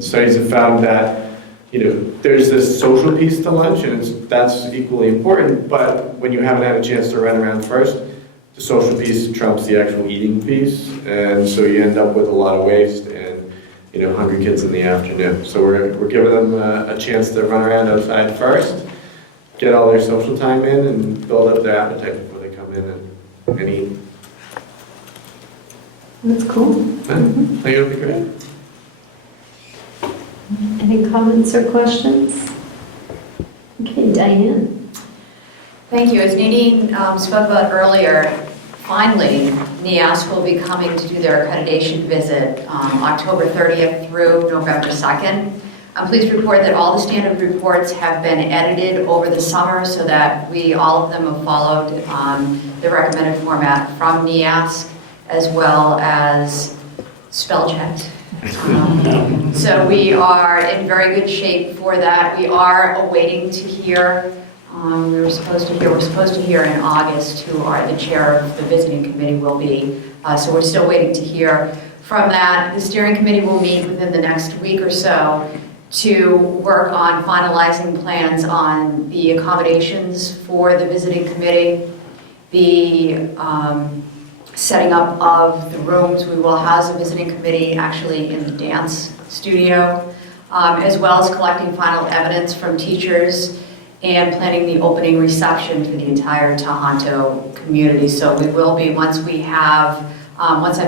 Studies have found that there's this social piece to lunch, and that's equally important, but when you haven't had a chance to run around first, the social piece trumps the actual eating piece, and so you end up with a lot of waste and hungry kids in the afternoon. So we're giving them a chance to run around outside first, get all their social time in, and build up their appetite before they come in and eat. That's cool. I think it'll be great. Any comments or questions? Okay, Diane. Thank you. As Nadine spoke about earlier, finally, NEASC will be coming to do their accreditation visit October 30th through November 2nd. I'm pleased to report that all the standard reports have been edited over the summer so that all of them have followed the recommended format from NEASC, as well as spell checked. So we are in very good shape for that. We are awaiting to hear. We're supposed to hear in August who the chair of the visiting committee will be. So we're still waiting to hear from that. The steering committee will meet within the next week or so to work on finalizing plans on the accommodations for the visiting committee, the setting up of the rooms. We will house a visiting committee actually in the dance studio, as well as collecting final evidence from teachers and planning the opening reception for the entire Tohoto community. So we will be, once I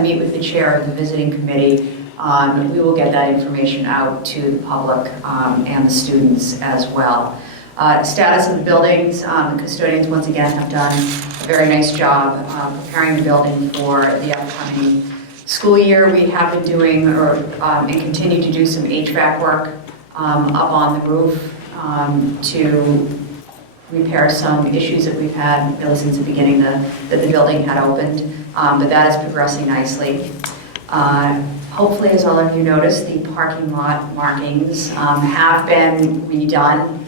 meet with the chair of the visiting committee, we will get that information out to the public and the students as well. Status of the buildings, the custodians once again have done a very nice job preparing the building for the upcoming school year. We have been doing and continue to do some HVAC work up on the roof to repair some issues that we've had really since the beginning that the building had opened, but that is progressing nicely. Hopefully, as all of you noticed, the parking lot markings have been redone.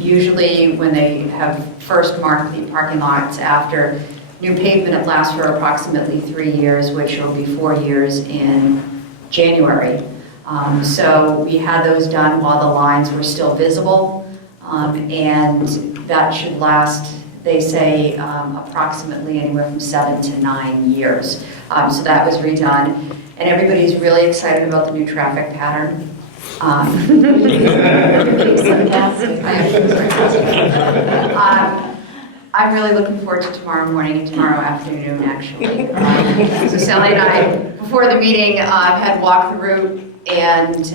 Usually when they have first marked the parking lots after new pavement, it lasts for approximately 3 years, which will be 4 years in January. So we had those done while the lines were still visible, and that should last, they say, approximately anywhere from 7 to 9 years. So that was redone, and everybody's really excited about the new traffic pattern. Everybody's sarcastic. I'm really looking forward to tomorrow morning and tomorrow afternoon, actually. So Sally and I, before the meeting, had walked the route, and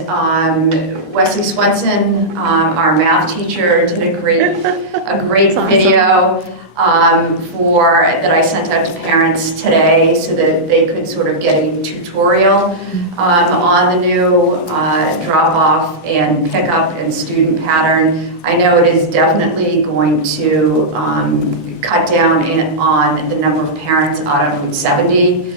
Wesley Swenson, our math teacher, did a great video that I sent out to parents today so that they could sort of get a tutorial on the new drop-off and pick-up and student pattern. I know it is definitely going to cut down on the number of parents out of Route 70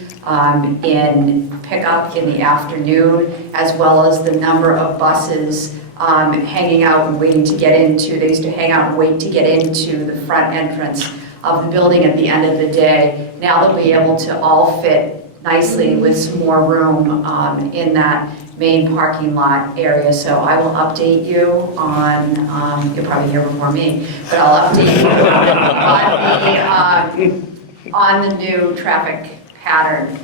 in pickup in the afternoon, as well as the number of buses hanging out and waiting to get into. They used to hang out and wait to get into the front entrance of the building at the end of the day. Now they'll be able to all fit nicely with some more room in that main parking lot area. So I will update you on, you're probably here before me, but I'll update you on the new traffic pattern.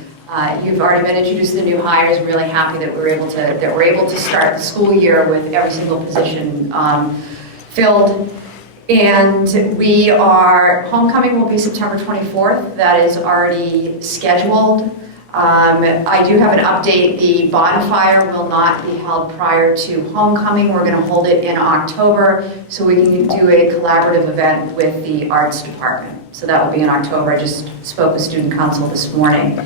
You've already been introduced to the new hires. Really happy that we're able to start the school year with every single position filled. And homecoming will be September 24th. That is already scheduled. I do have an update. The bonfire will not be held prior to homecoming. We're going to hold it in October so we can do a collaborative event with the arts department. So that will be in October. I just spoke with student council this morning.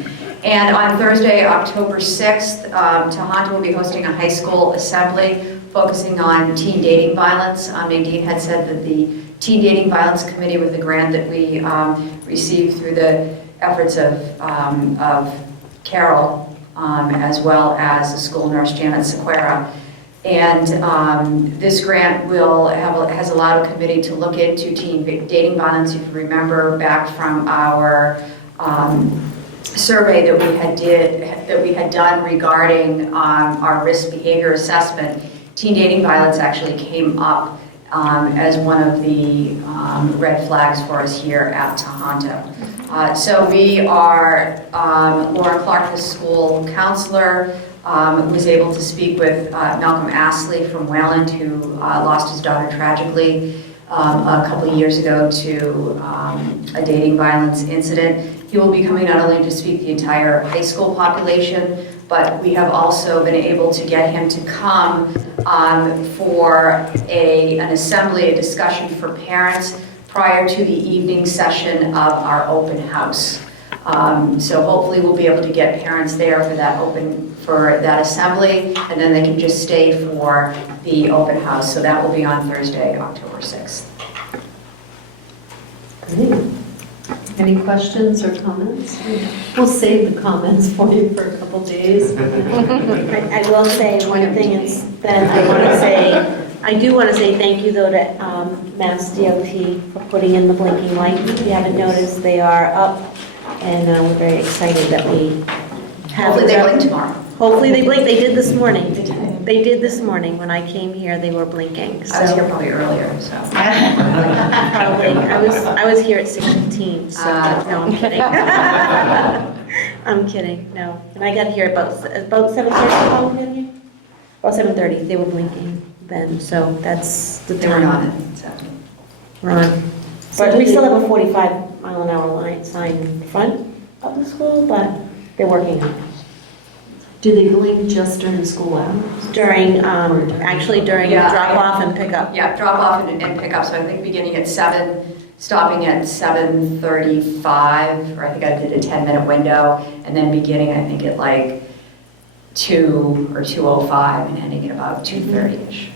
And on Thursday, October 6th, Tohoto will be hosting a high school assembly focusing on teen dating violence. Nadine had said that the Teen Dating Violence Committee, with the grant that we received through the efforts of Carol, as well as the school nurse Janet Sequeira. And this grant has allowed a committee to look into teen dating violence. If you remember back from our survey that we had done regarding our risk behavior assessment, teen dating violence actually came up as one of the red flags for us here at Tohoto. So we are, Laura Clark, the school counselor, was able to speak with Malcolm Astley from Wayland, who lost his daughter tragically a couple of years ago to a dating violence incident. He will be coming not only to speak to the entire high school population, but we have also been able to get him to come for an assembly, a discussion for parents prior to the evening session of our open house. So hopefully we'll be able to get parents there for that assembly, and then they can just stay for the open house. So that will be on Thursday, October 6th. Any questions or comments? We'll save the comments for you for a couple days. I will say one thing is that I do want to say thank you though to Mass DOT for putting in the blinking lights. If you haven't noticed, they are up, and we're very excited that we have. Hopefully they blink tomorrow. Hopefully they blink. They did this morning. They did this morning. When I came here, they were blinking. So. I was here probably earlier, so. Probably. I was here at 6:15, so no, I'm kidding. I'm kidding, no. And I got here about 7:30, probably. About 7:30, they were blinking then, so that's the time. They were on it, so. We're on. But we still have a 45-mile-an-hour sign in front of the school, but they're working on it. Do they blink just during school hours? During drop-off and pickup. Yeah, drop-off and pickup. So I think beginning at 7, stopping at 7:35, or I think I did a 10-minute window, and then beginning, I think, at like 2 or 2:05 and ending at about 2:30-ish.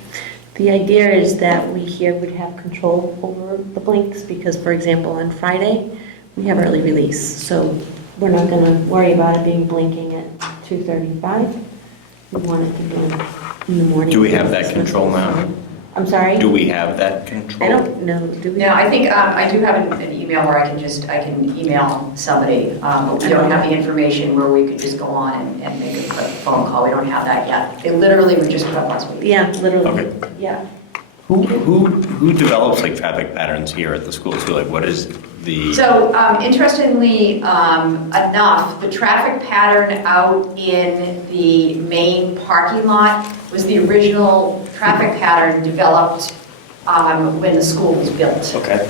The idea is that we here would have control over the blinks because, for example, on Friday, we have early release. So we're not going to worry about it being blinking at 2:35. We want it to be in the morning. Do we have that control now? I'm sorry? Do we have that control? I don't know. Do we? No, I think I do have an email where I can email somebody. But we don't have the information where we could just go on and make a phone call. We don't have that yet. They literally were just put up last week. Yeah, literally. Okay. Yeah. Who develops like traffic patterns here at the school too? Like what is the? So interestingly enough, the traffic pattern out in the main parking lot was the original traffic pattern developed when the school was built. Okay.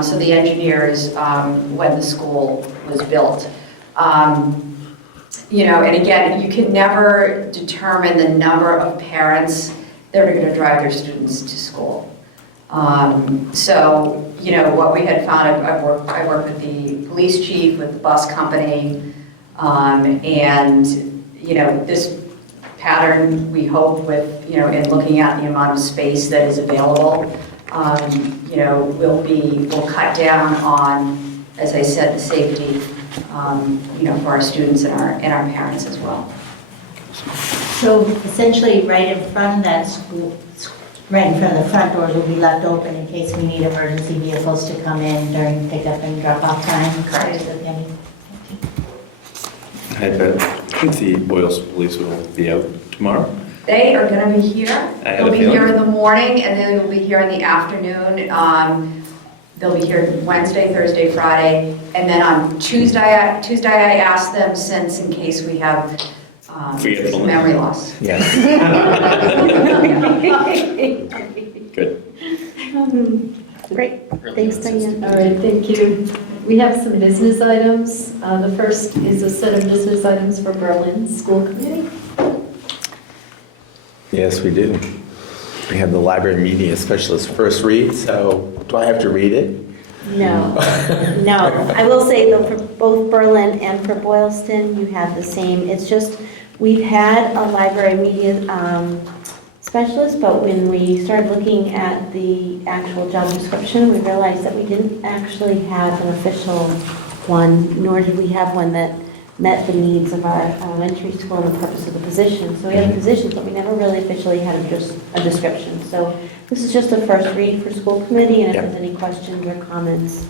So the engineers, when the school was built. And again, you can never determine the number of parents that are going to drive their students to school. So, what we had found, I worked with the police chief, with the bus company, and, this pattern, we hope with, in looking at the amount of space that is available, we'll cut down on, as I said, the safety, for our students and our parents as well. So essentially, right in front of that school, right in front of the front doors will be left open in case we need emergency vehicles to come in during pickup and drop-off time? Correct. Okay. The Boylston Police will be out tomorrow. They are going to be here. I had They'll a be here feeling. in the morning, and then they'll be here in the afternoon. They'll be here Wednesday, Thursday, Friday, and then on Tuesday I asked them, since in case we have Forgetfulness. memory loss. Yes. Good. Great, thanks, Diane. All right, thank you. We have some business items. The first is a set of business items for Berlin School Committee. Yes, we do. We have the library media specialist first read, so do I have to read it? No, no. I will say though, for both Berlin and for Boylston, you have the same. It's just, we've had a library media specialist, but when we started looking at the actual job description, we realized that we didn't actually have an official one, nor did we have one that met the needs of our elementary school and the purpose of the position. So we had positions, but we never really officially had a description. So this is just a first read for school committee, and if there's any questions or comments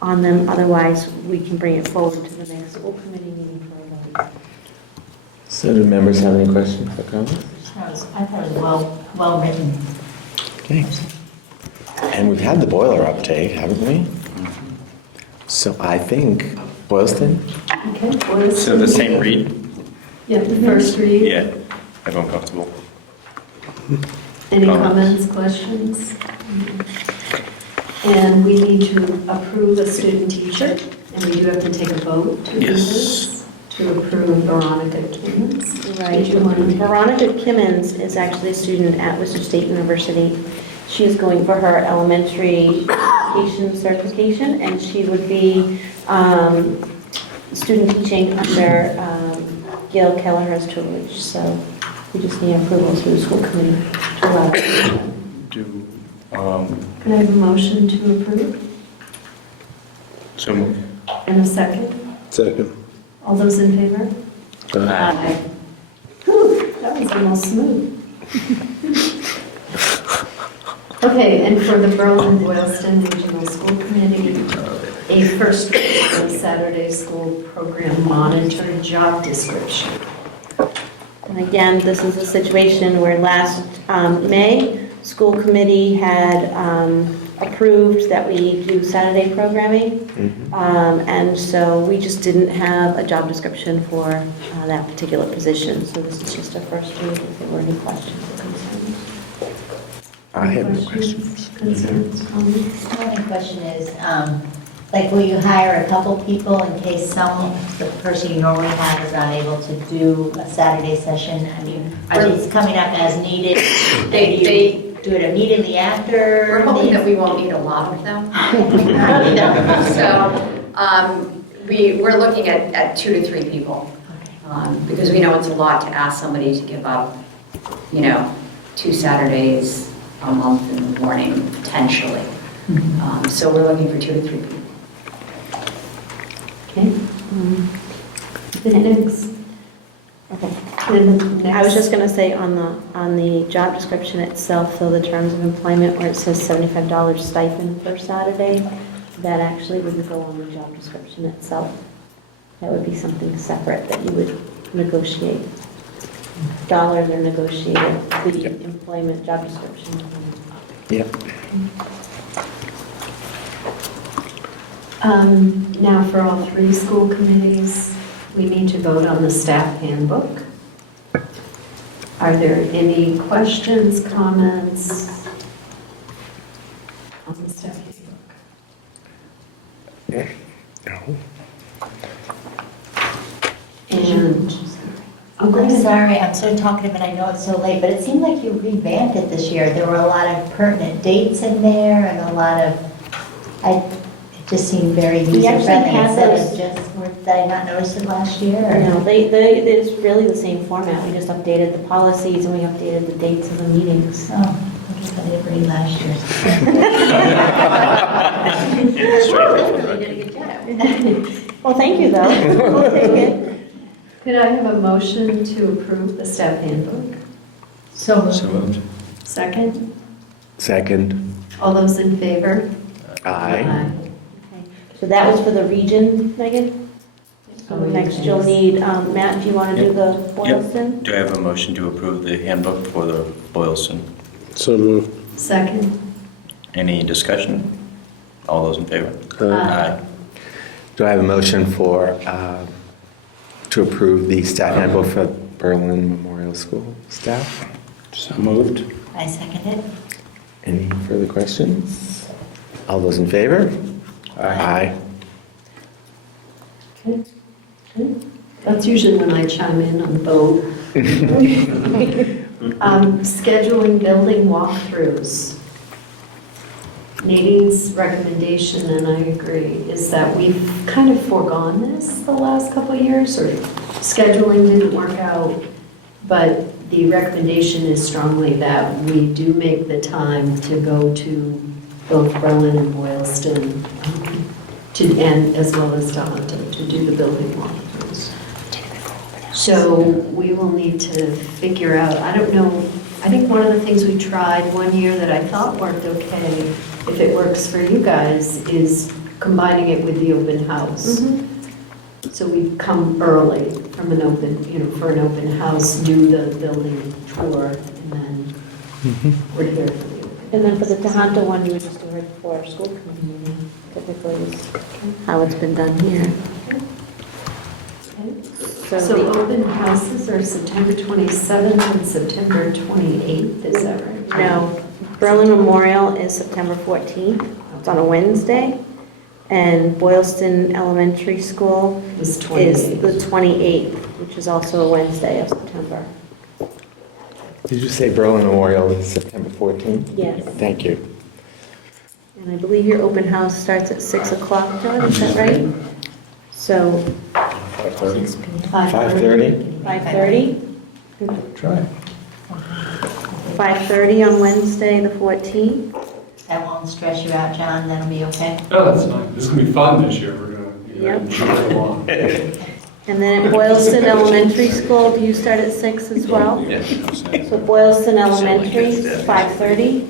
on them, otherwise we can bring it forward to the next school committee meeting for a vote. So do members have any questions or comments? I thought it was well written. Okay. And we've had the boiler update, haven't we? So I think Boylston? Okay, Boylston. So the same read? Yeah, the first read. Yeah, everyone comfortable? Any comments, questions? And we need to approve a student teacher, and we do have to take a vote to do this, to approve Veronica Kimmons. Right. Did you want to- Veronica Kimmons is actually a student at Worcester State University. She is going for her elementary education certification, and she would be student teaching under Gail Kelleher's tutelage. So we just need approval through the school committee to allow her. Can I have a motion to approve? So moved. And a second? Second. All those in favor? Aye. Whew, that was almost smooth. Okay, and for the Berlin-Boylston Regional School Committee, a first Saturday school program monitor job description. And again, this is a situation where last May, school committee had approved that we do Saturday programming. And so we just didn't have a job description for that particular position. So this is just a first read if there were any questions or concerns. I have no questions. Concerns, comments? My only question is, like, will you hire a couple people in case the person you normally have is not able to do a Saturday session? I mean, are these coming up as needed? They do it immediately after? We're hoping that we won't need a lot of them. So we're looking at 2 to 3 people. Because we know it's a lot to ask somebody to give up, 2 Saturdays a month in the morning, potentially. So we're looking for 2 to 3 people. Okay. The next. Okay. I was just going to say on the job description itself, so the terms of employment where it says $75 stipend per Saturday, that actually wouldn't go on the job description itself. That would be something separate that you would negotiate. Dollars are negotiated, the employment job description. Yep. Now for all 3 school committees, we need to vote on the staff handbook. Are there any questions, comments on the staff handbook? No. And, I'm sorry, I'm so talkative and I know it's so late, but it seemed like you revamped it this year. There were a lot of pertinent dates in there and a lot of, it just seemed very user-friendly instead of just, did I not notice it last year? or- No, it's really the same format. We just updated the policies and we updated the dates of the meetings. Oh, I guess I didn't read last year's. Well, thank you though. We'll take it. could I have a motion to approve the staff handbook? So moved. Second? Second. All those in favor? Aye. So that was for the region, Megan? So next you'll need, Matt, do you want to do the Boylston? Do I have a motion to approve the handbook for the Boylston? So moved. Second. Any discussion? All those in favor? Aye. Do I have a motion for, to approve the staff handbook for Berlin Memorial School staff? So moved. I second it. Any further questions? All those in favor? Aye. Okay. Okay. That's usually when I chime in on the vote. Scheduling building walkthroughs. Nadine's recommendation, and I agree, is that we've kind of foregone this the last couple of years, or scheduling didn't work out, but the recommendation is strongly that we do make the time to go to both Berlin and Boylston, and as well as Tohoto, to do the building walkthroughs. So we will need to figure out, I don't know, I think one of the things we tried one year that I thought worked okay, if it works for you guys, is combining it with the open house. So we come early from an open, for an open house, do the building tour, and then we're here for the open. And then for the Tohoto one, you would just do it for school committee meeting, typically is how it's been done here. So open houses are September 27th and September 28th, is that right? No, Berlin Memorial is September 14th, it's on a Wednesday, and Boylston Elementary School Is is 28th. the 28th, which is also a Wednesday of September. Did you say Berlin Memorial is September 14th? Yes. Thank you. And I believe your open house starts at 6 o'clock, John, is that right? So 5:30? 5:30? Try. 5:30 on Wednesday, the 14th? That won't stress you out, John, that'll be okay? Oh, that's fine. This is gonna be fun this year. We're gonna, Yep. go along. And then at Boylston Elementary School, do you start at 6 as well? Yes. So Boylston Elementary, is 5:30?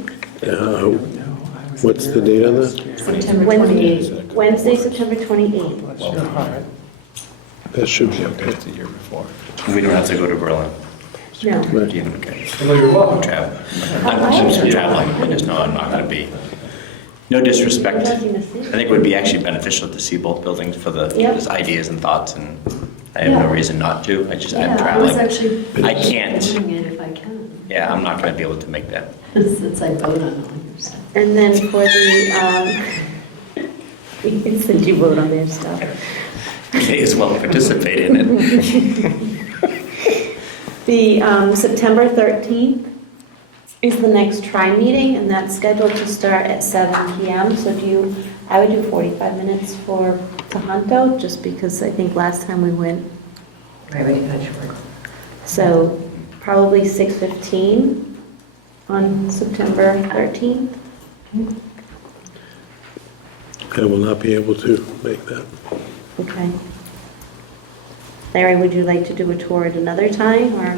What's the date on that? September Wednesday, 28th. Wednesday, September 28th. That should be okay. That's the year before. We don't have to go to Berlin. No. Okay. Well, you're welcome. Travel. I'm traveling, I just know I'm not going to be, no disrespect. I think it would be actually beneficial to see both buildings for the Yep. just ideas and thoughts, and I have no reason not to. I'm Yeah, I was traveling. actually I can't. doing it if I can. Yeah, I'm not going to be able to make that. Since I vote on all your stuff. And then for the, since you vote on their stuff. May as well participate in it. The September 13th is the next tri-meeting, and that's scheduled to start at 7 PM. So I would do 45 minutes for Tohoto, just because I think last time we went. Right, we did that short. So probably 6:15 on September 13th. I will not be able to make that. Okay. Larry, would you like to do a tour at another time, or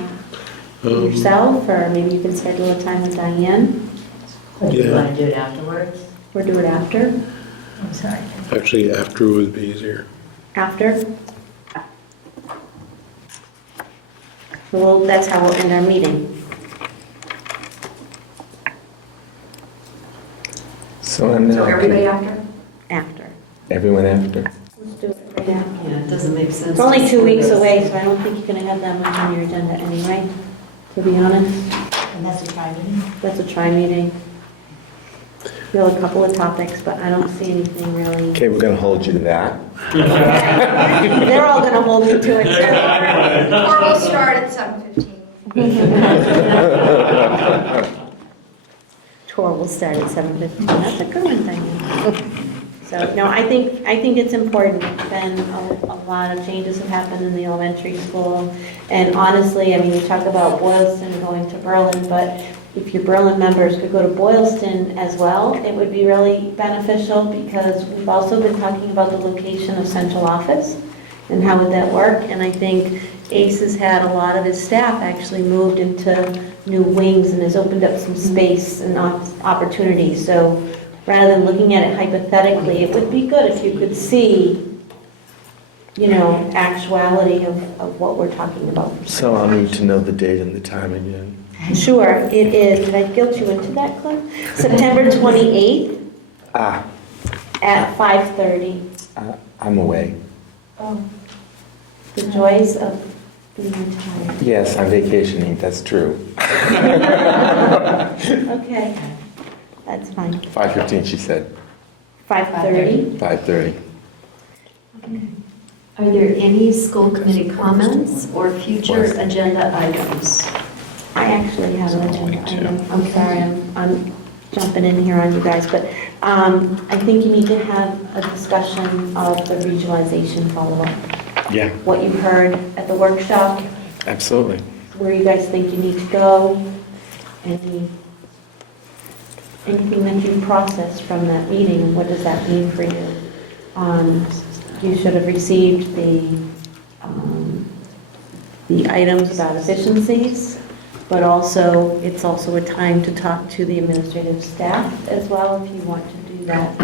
yourself, or maybe you can schedule a time with Diane? Or do you Yeah. want to do it afterwards? Or do it after? I'm sorry. Actually, after would be easier. After? Well, that's how we'll end our meeting. So I'm now. So everybody after? After. Everyone after? Let's do it right now. Yeah, it doesn't make sense. It's only to 2 weeks split away, so I don't think you're going to have that much on your agenda anyway, to be honest. And that's a tri-meeting? That's a tri-meeting. We'll have a couple of topics, but I don't see anything really. Okay, we're going to hold you to that. They're all going to hold me to it. Or we'll start at 7:15. Tour will start at 7:15. That's a good one, Diane. So, no, I think it's important. It's been a lot of changes have happened in the elementary school. And honestly, I mean, you talk about Boylston going to Berlin, but if your Berlin members could go to Boylston as well, it would be really beneficial, because we've also been talking about the location of central office and how would that work. And I think ACE has had a lot of his staff actually moved into new wings and has opened up some space and opportunities. So rather than looking at it hypothetically, it would be good if you could see actuality of what we're talking about. So I'll need to know the date and the time again. Sure, it is, did I guilt you into that, Cliff? September 28th Ah, at 5:30. I'm away. Oh, the joys of being retired. Yes, I'm vacationing, that's true. Okay, that's fine. 5:15, she said. 5:30? 5:30. Are there any school committee comments or future agenda items? I actually have an agenda item. I'm sorry, I'm jumping in here on you guys, but I think you need to have a discussion of the regionalization follow-up. Yeah, What you heard at the workshop, absolutely. where you guys think you need to go, anything that you processed from that meeting, what does that mean for you? You should have received the items about efficiencies, but also, it's also a time to talk to the administrative staff as well, if you want to do that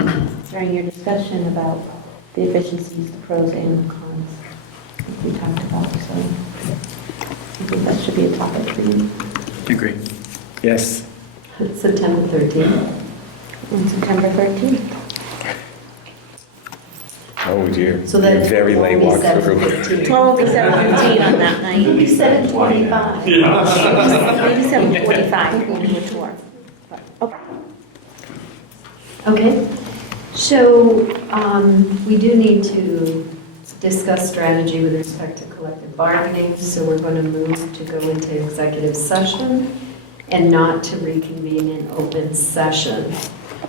during your discussion about the efficiencies, the pros and the cons, like we talked about, so I think that should be a topic for you. Agree. Yes. September 13th. On September 13th. Oh dear. So that You're very late will be walkthrough. 7:15. Tomorrow will be 7:15 on that night. It'll be 7:25. Maybe 7:45 when we do a tour. But, okay. Okay, so we do need to discuss strategy with respect to collective bargaining, so we're going to move to go into executive session and not to reconvene in open session.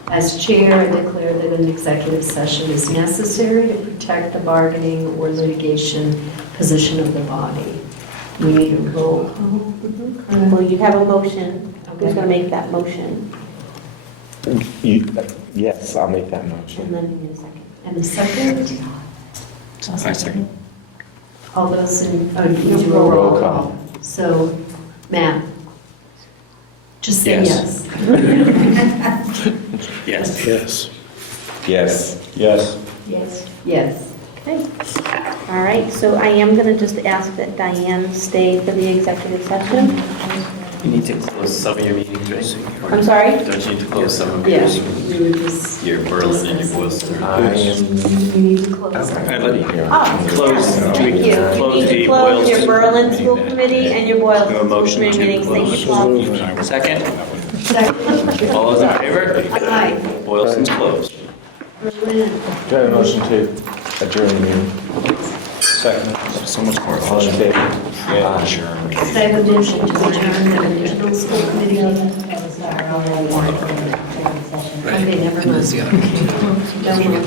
As chair, I declare that an executive session is necessary to protect the bargaining or litigation position of the body. We need a roll call. Well, you have a motion. Who's Okay. going to make that motion? Yes, I'll make that motion. And then you need a second. And the second? I second. All those in, oh, you do a roll call. So, Matt? Just say yes. Yes. Yes. Yes. Yes. Yes. Yes. Okay. All right, so I am going to just ask that Diane stay for the executive session. You need to close some of your meetings, right? Or I'm sorry? Don't you need to close some of Yeah, yours? we were just. Your Berlin and your Boylston. We need to close. I'd like Oh, close, thank do we you. You close need the to close your Boylston? Berlin School Committee and your Boylston Do a School motion Committee to meetings. Thank you, close. Paul. Second? Second. All those in favor? Aye. Boylston's closed. Berlin. Do I have a motion to adjourn the meeting? Second. So much more All in efficient. favor? Yeah. Sure. I have a motion to adjourn the regional school committee. Okay, never And there's the mind. other one. Don't worry.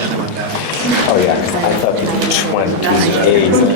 Oh, yeah, I thought it was 28.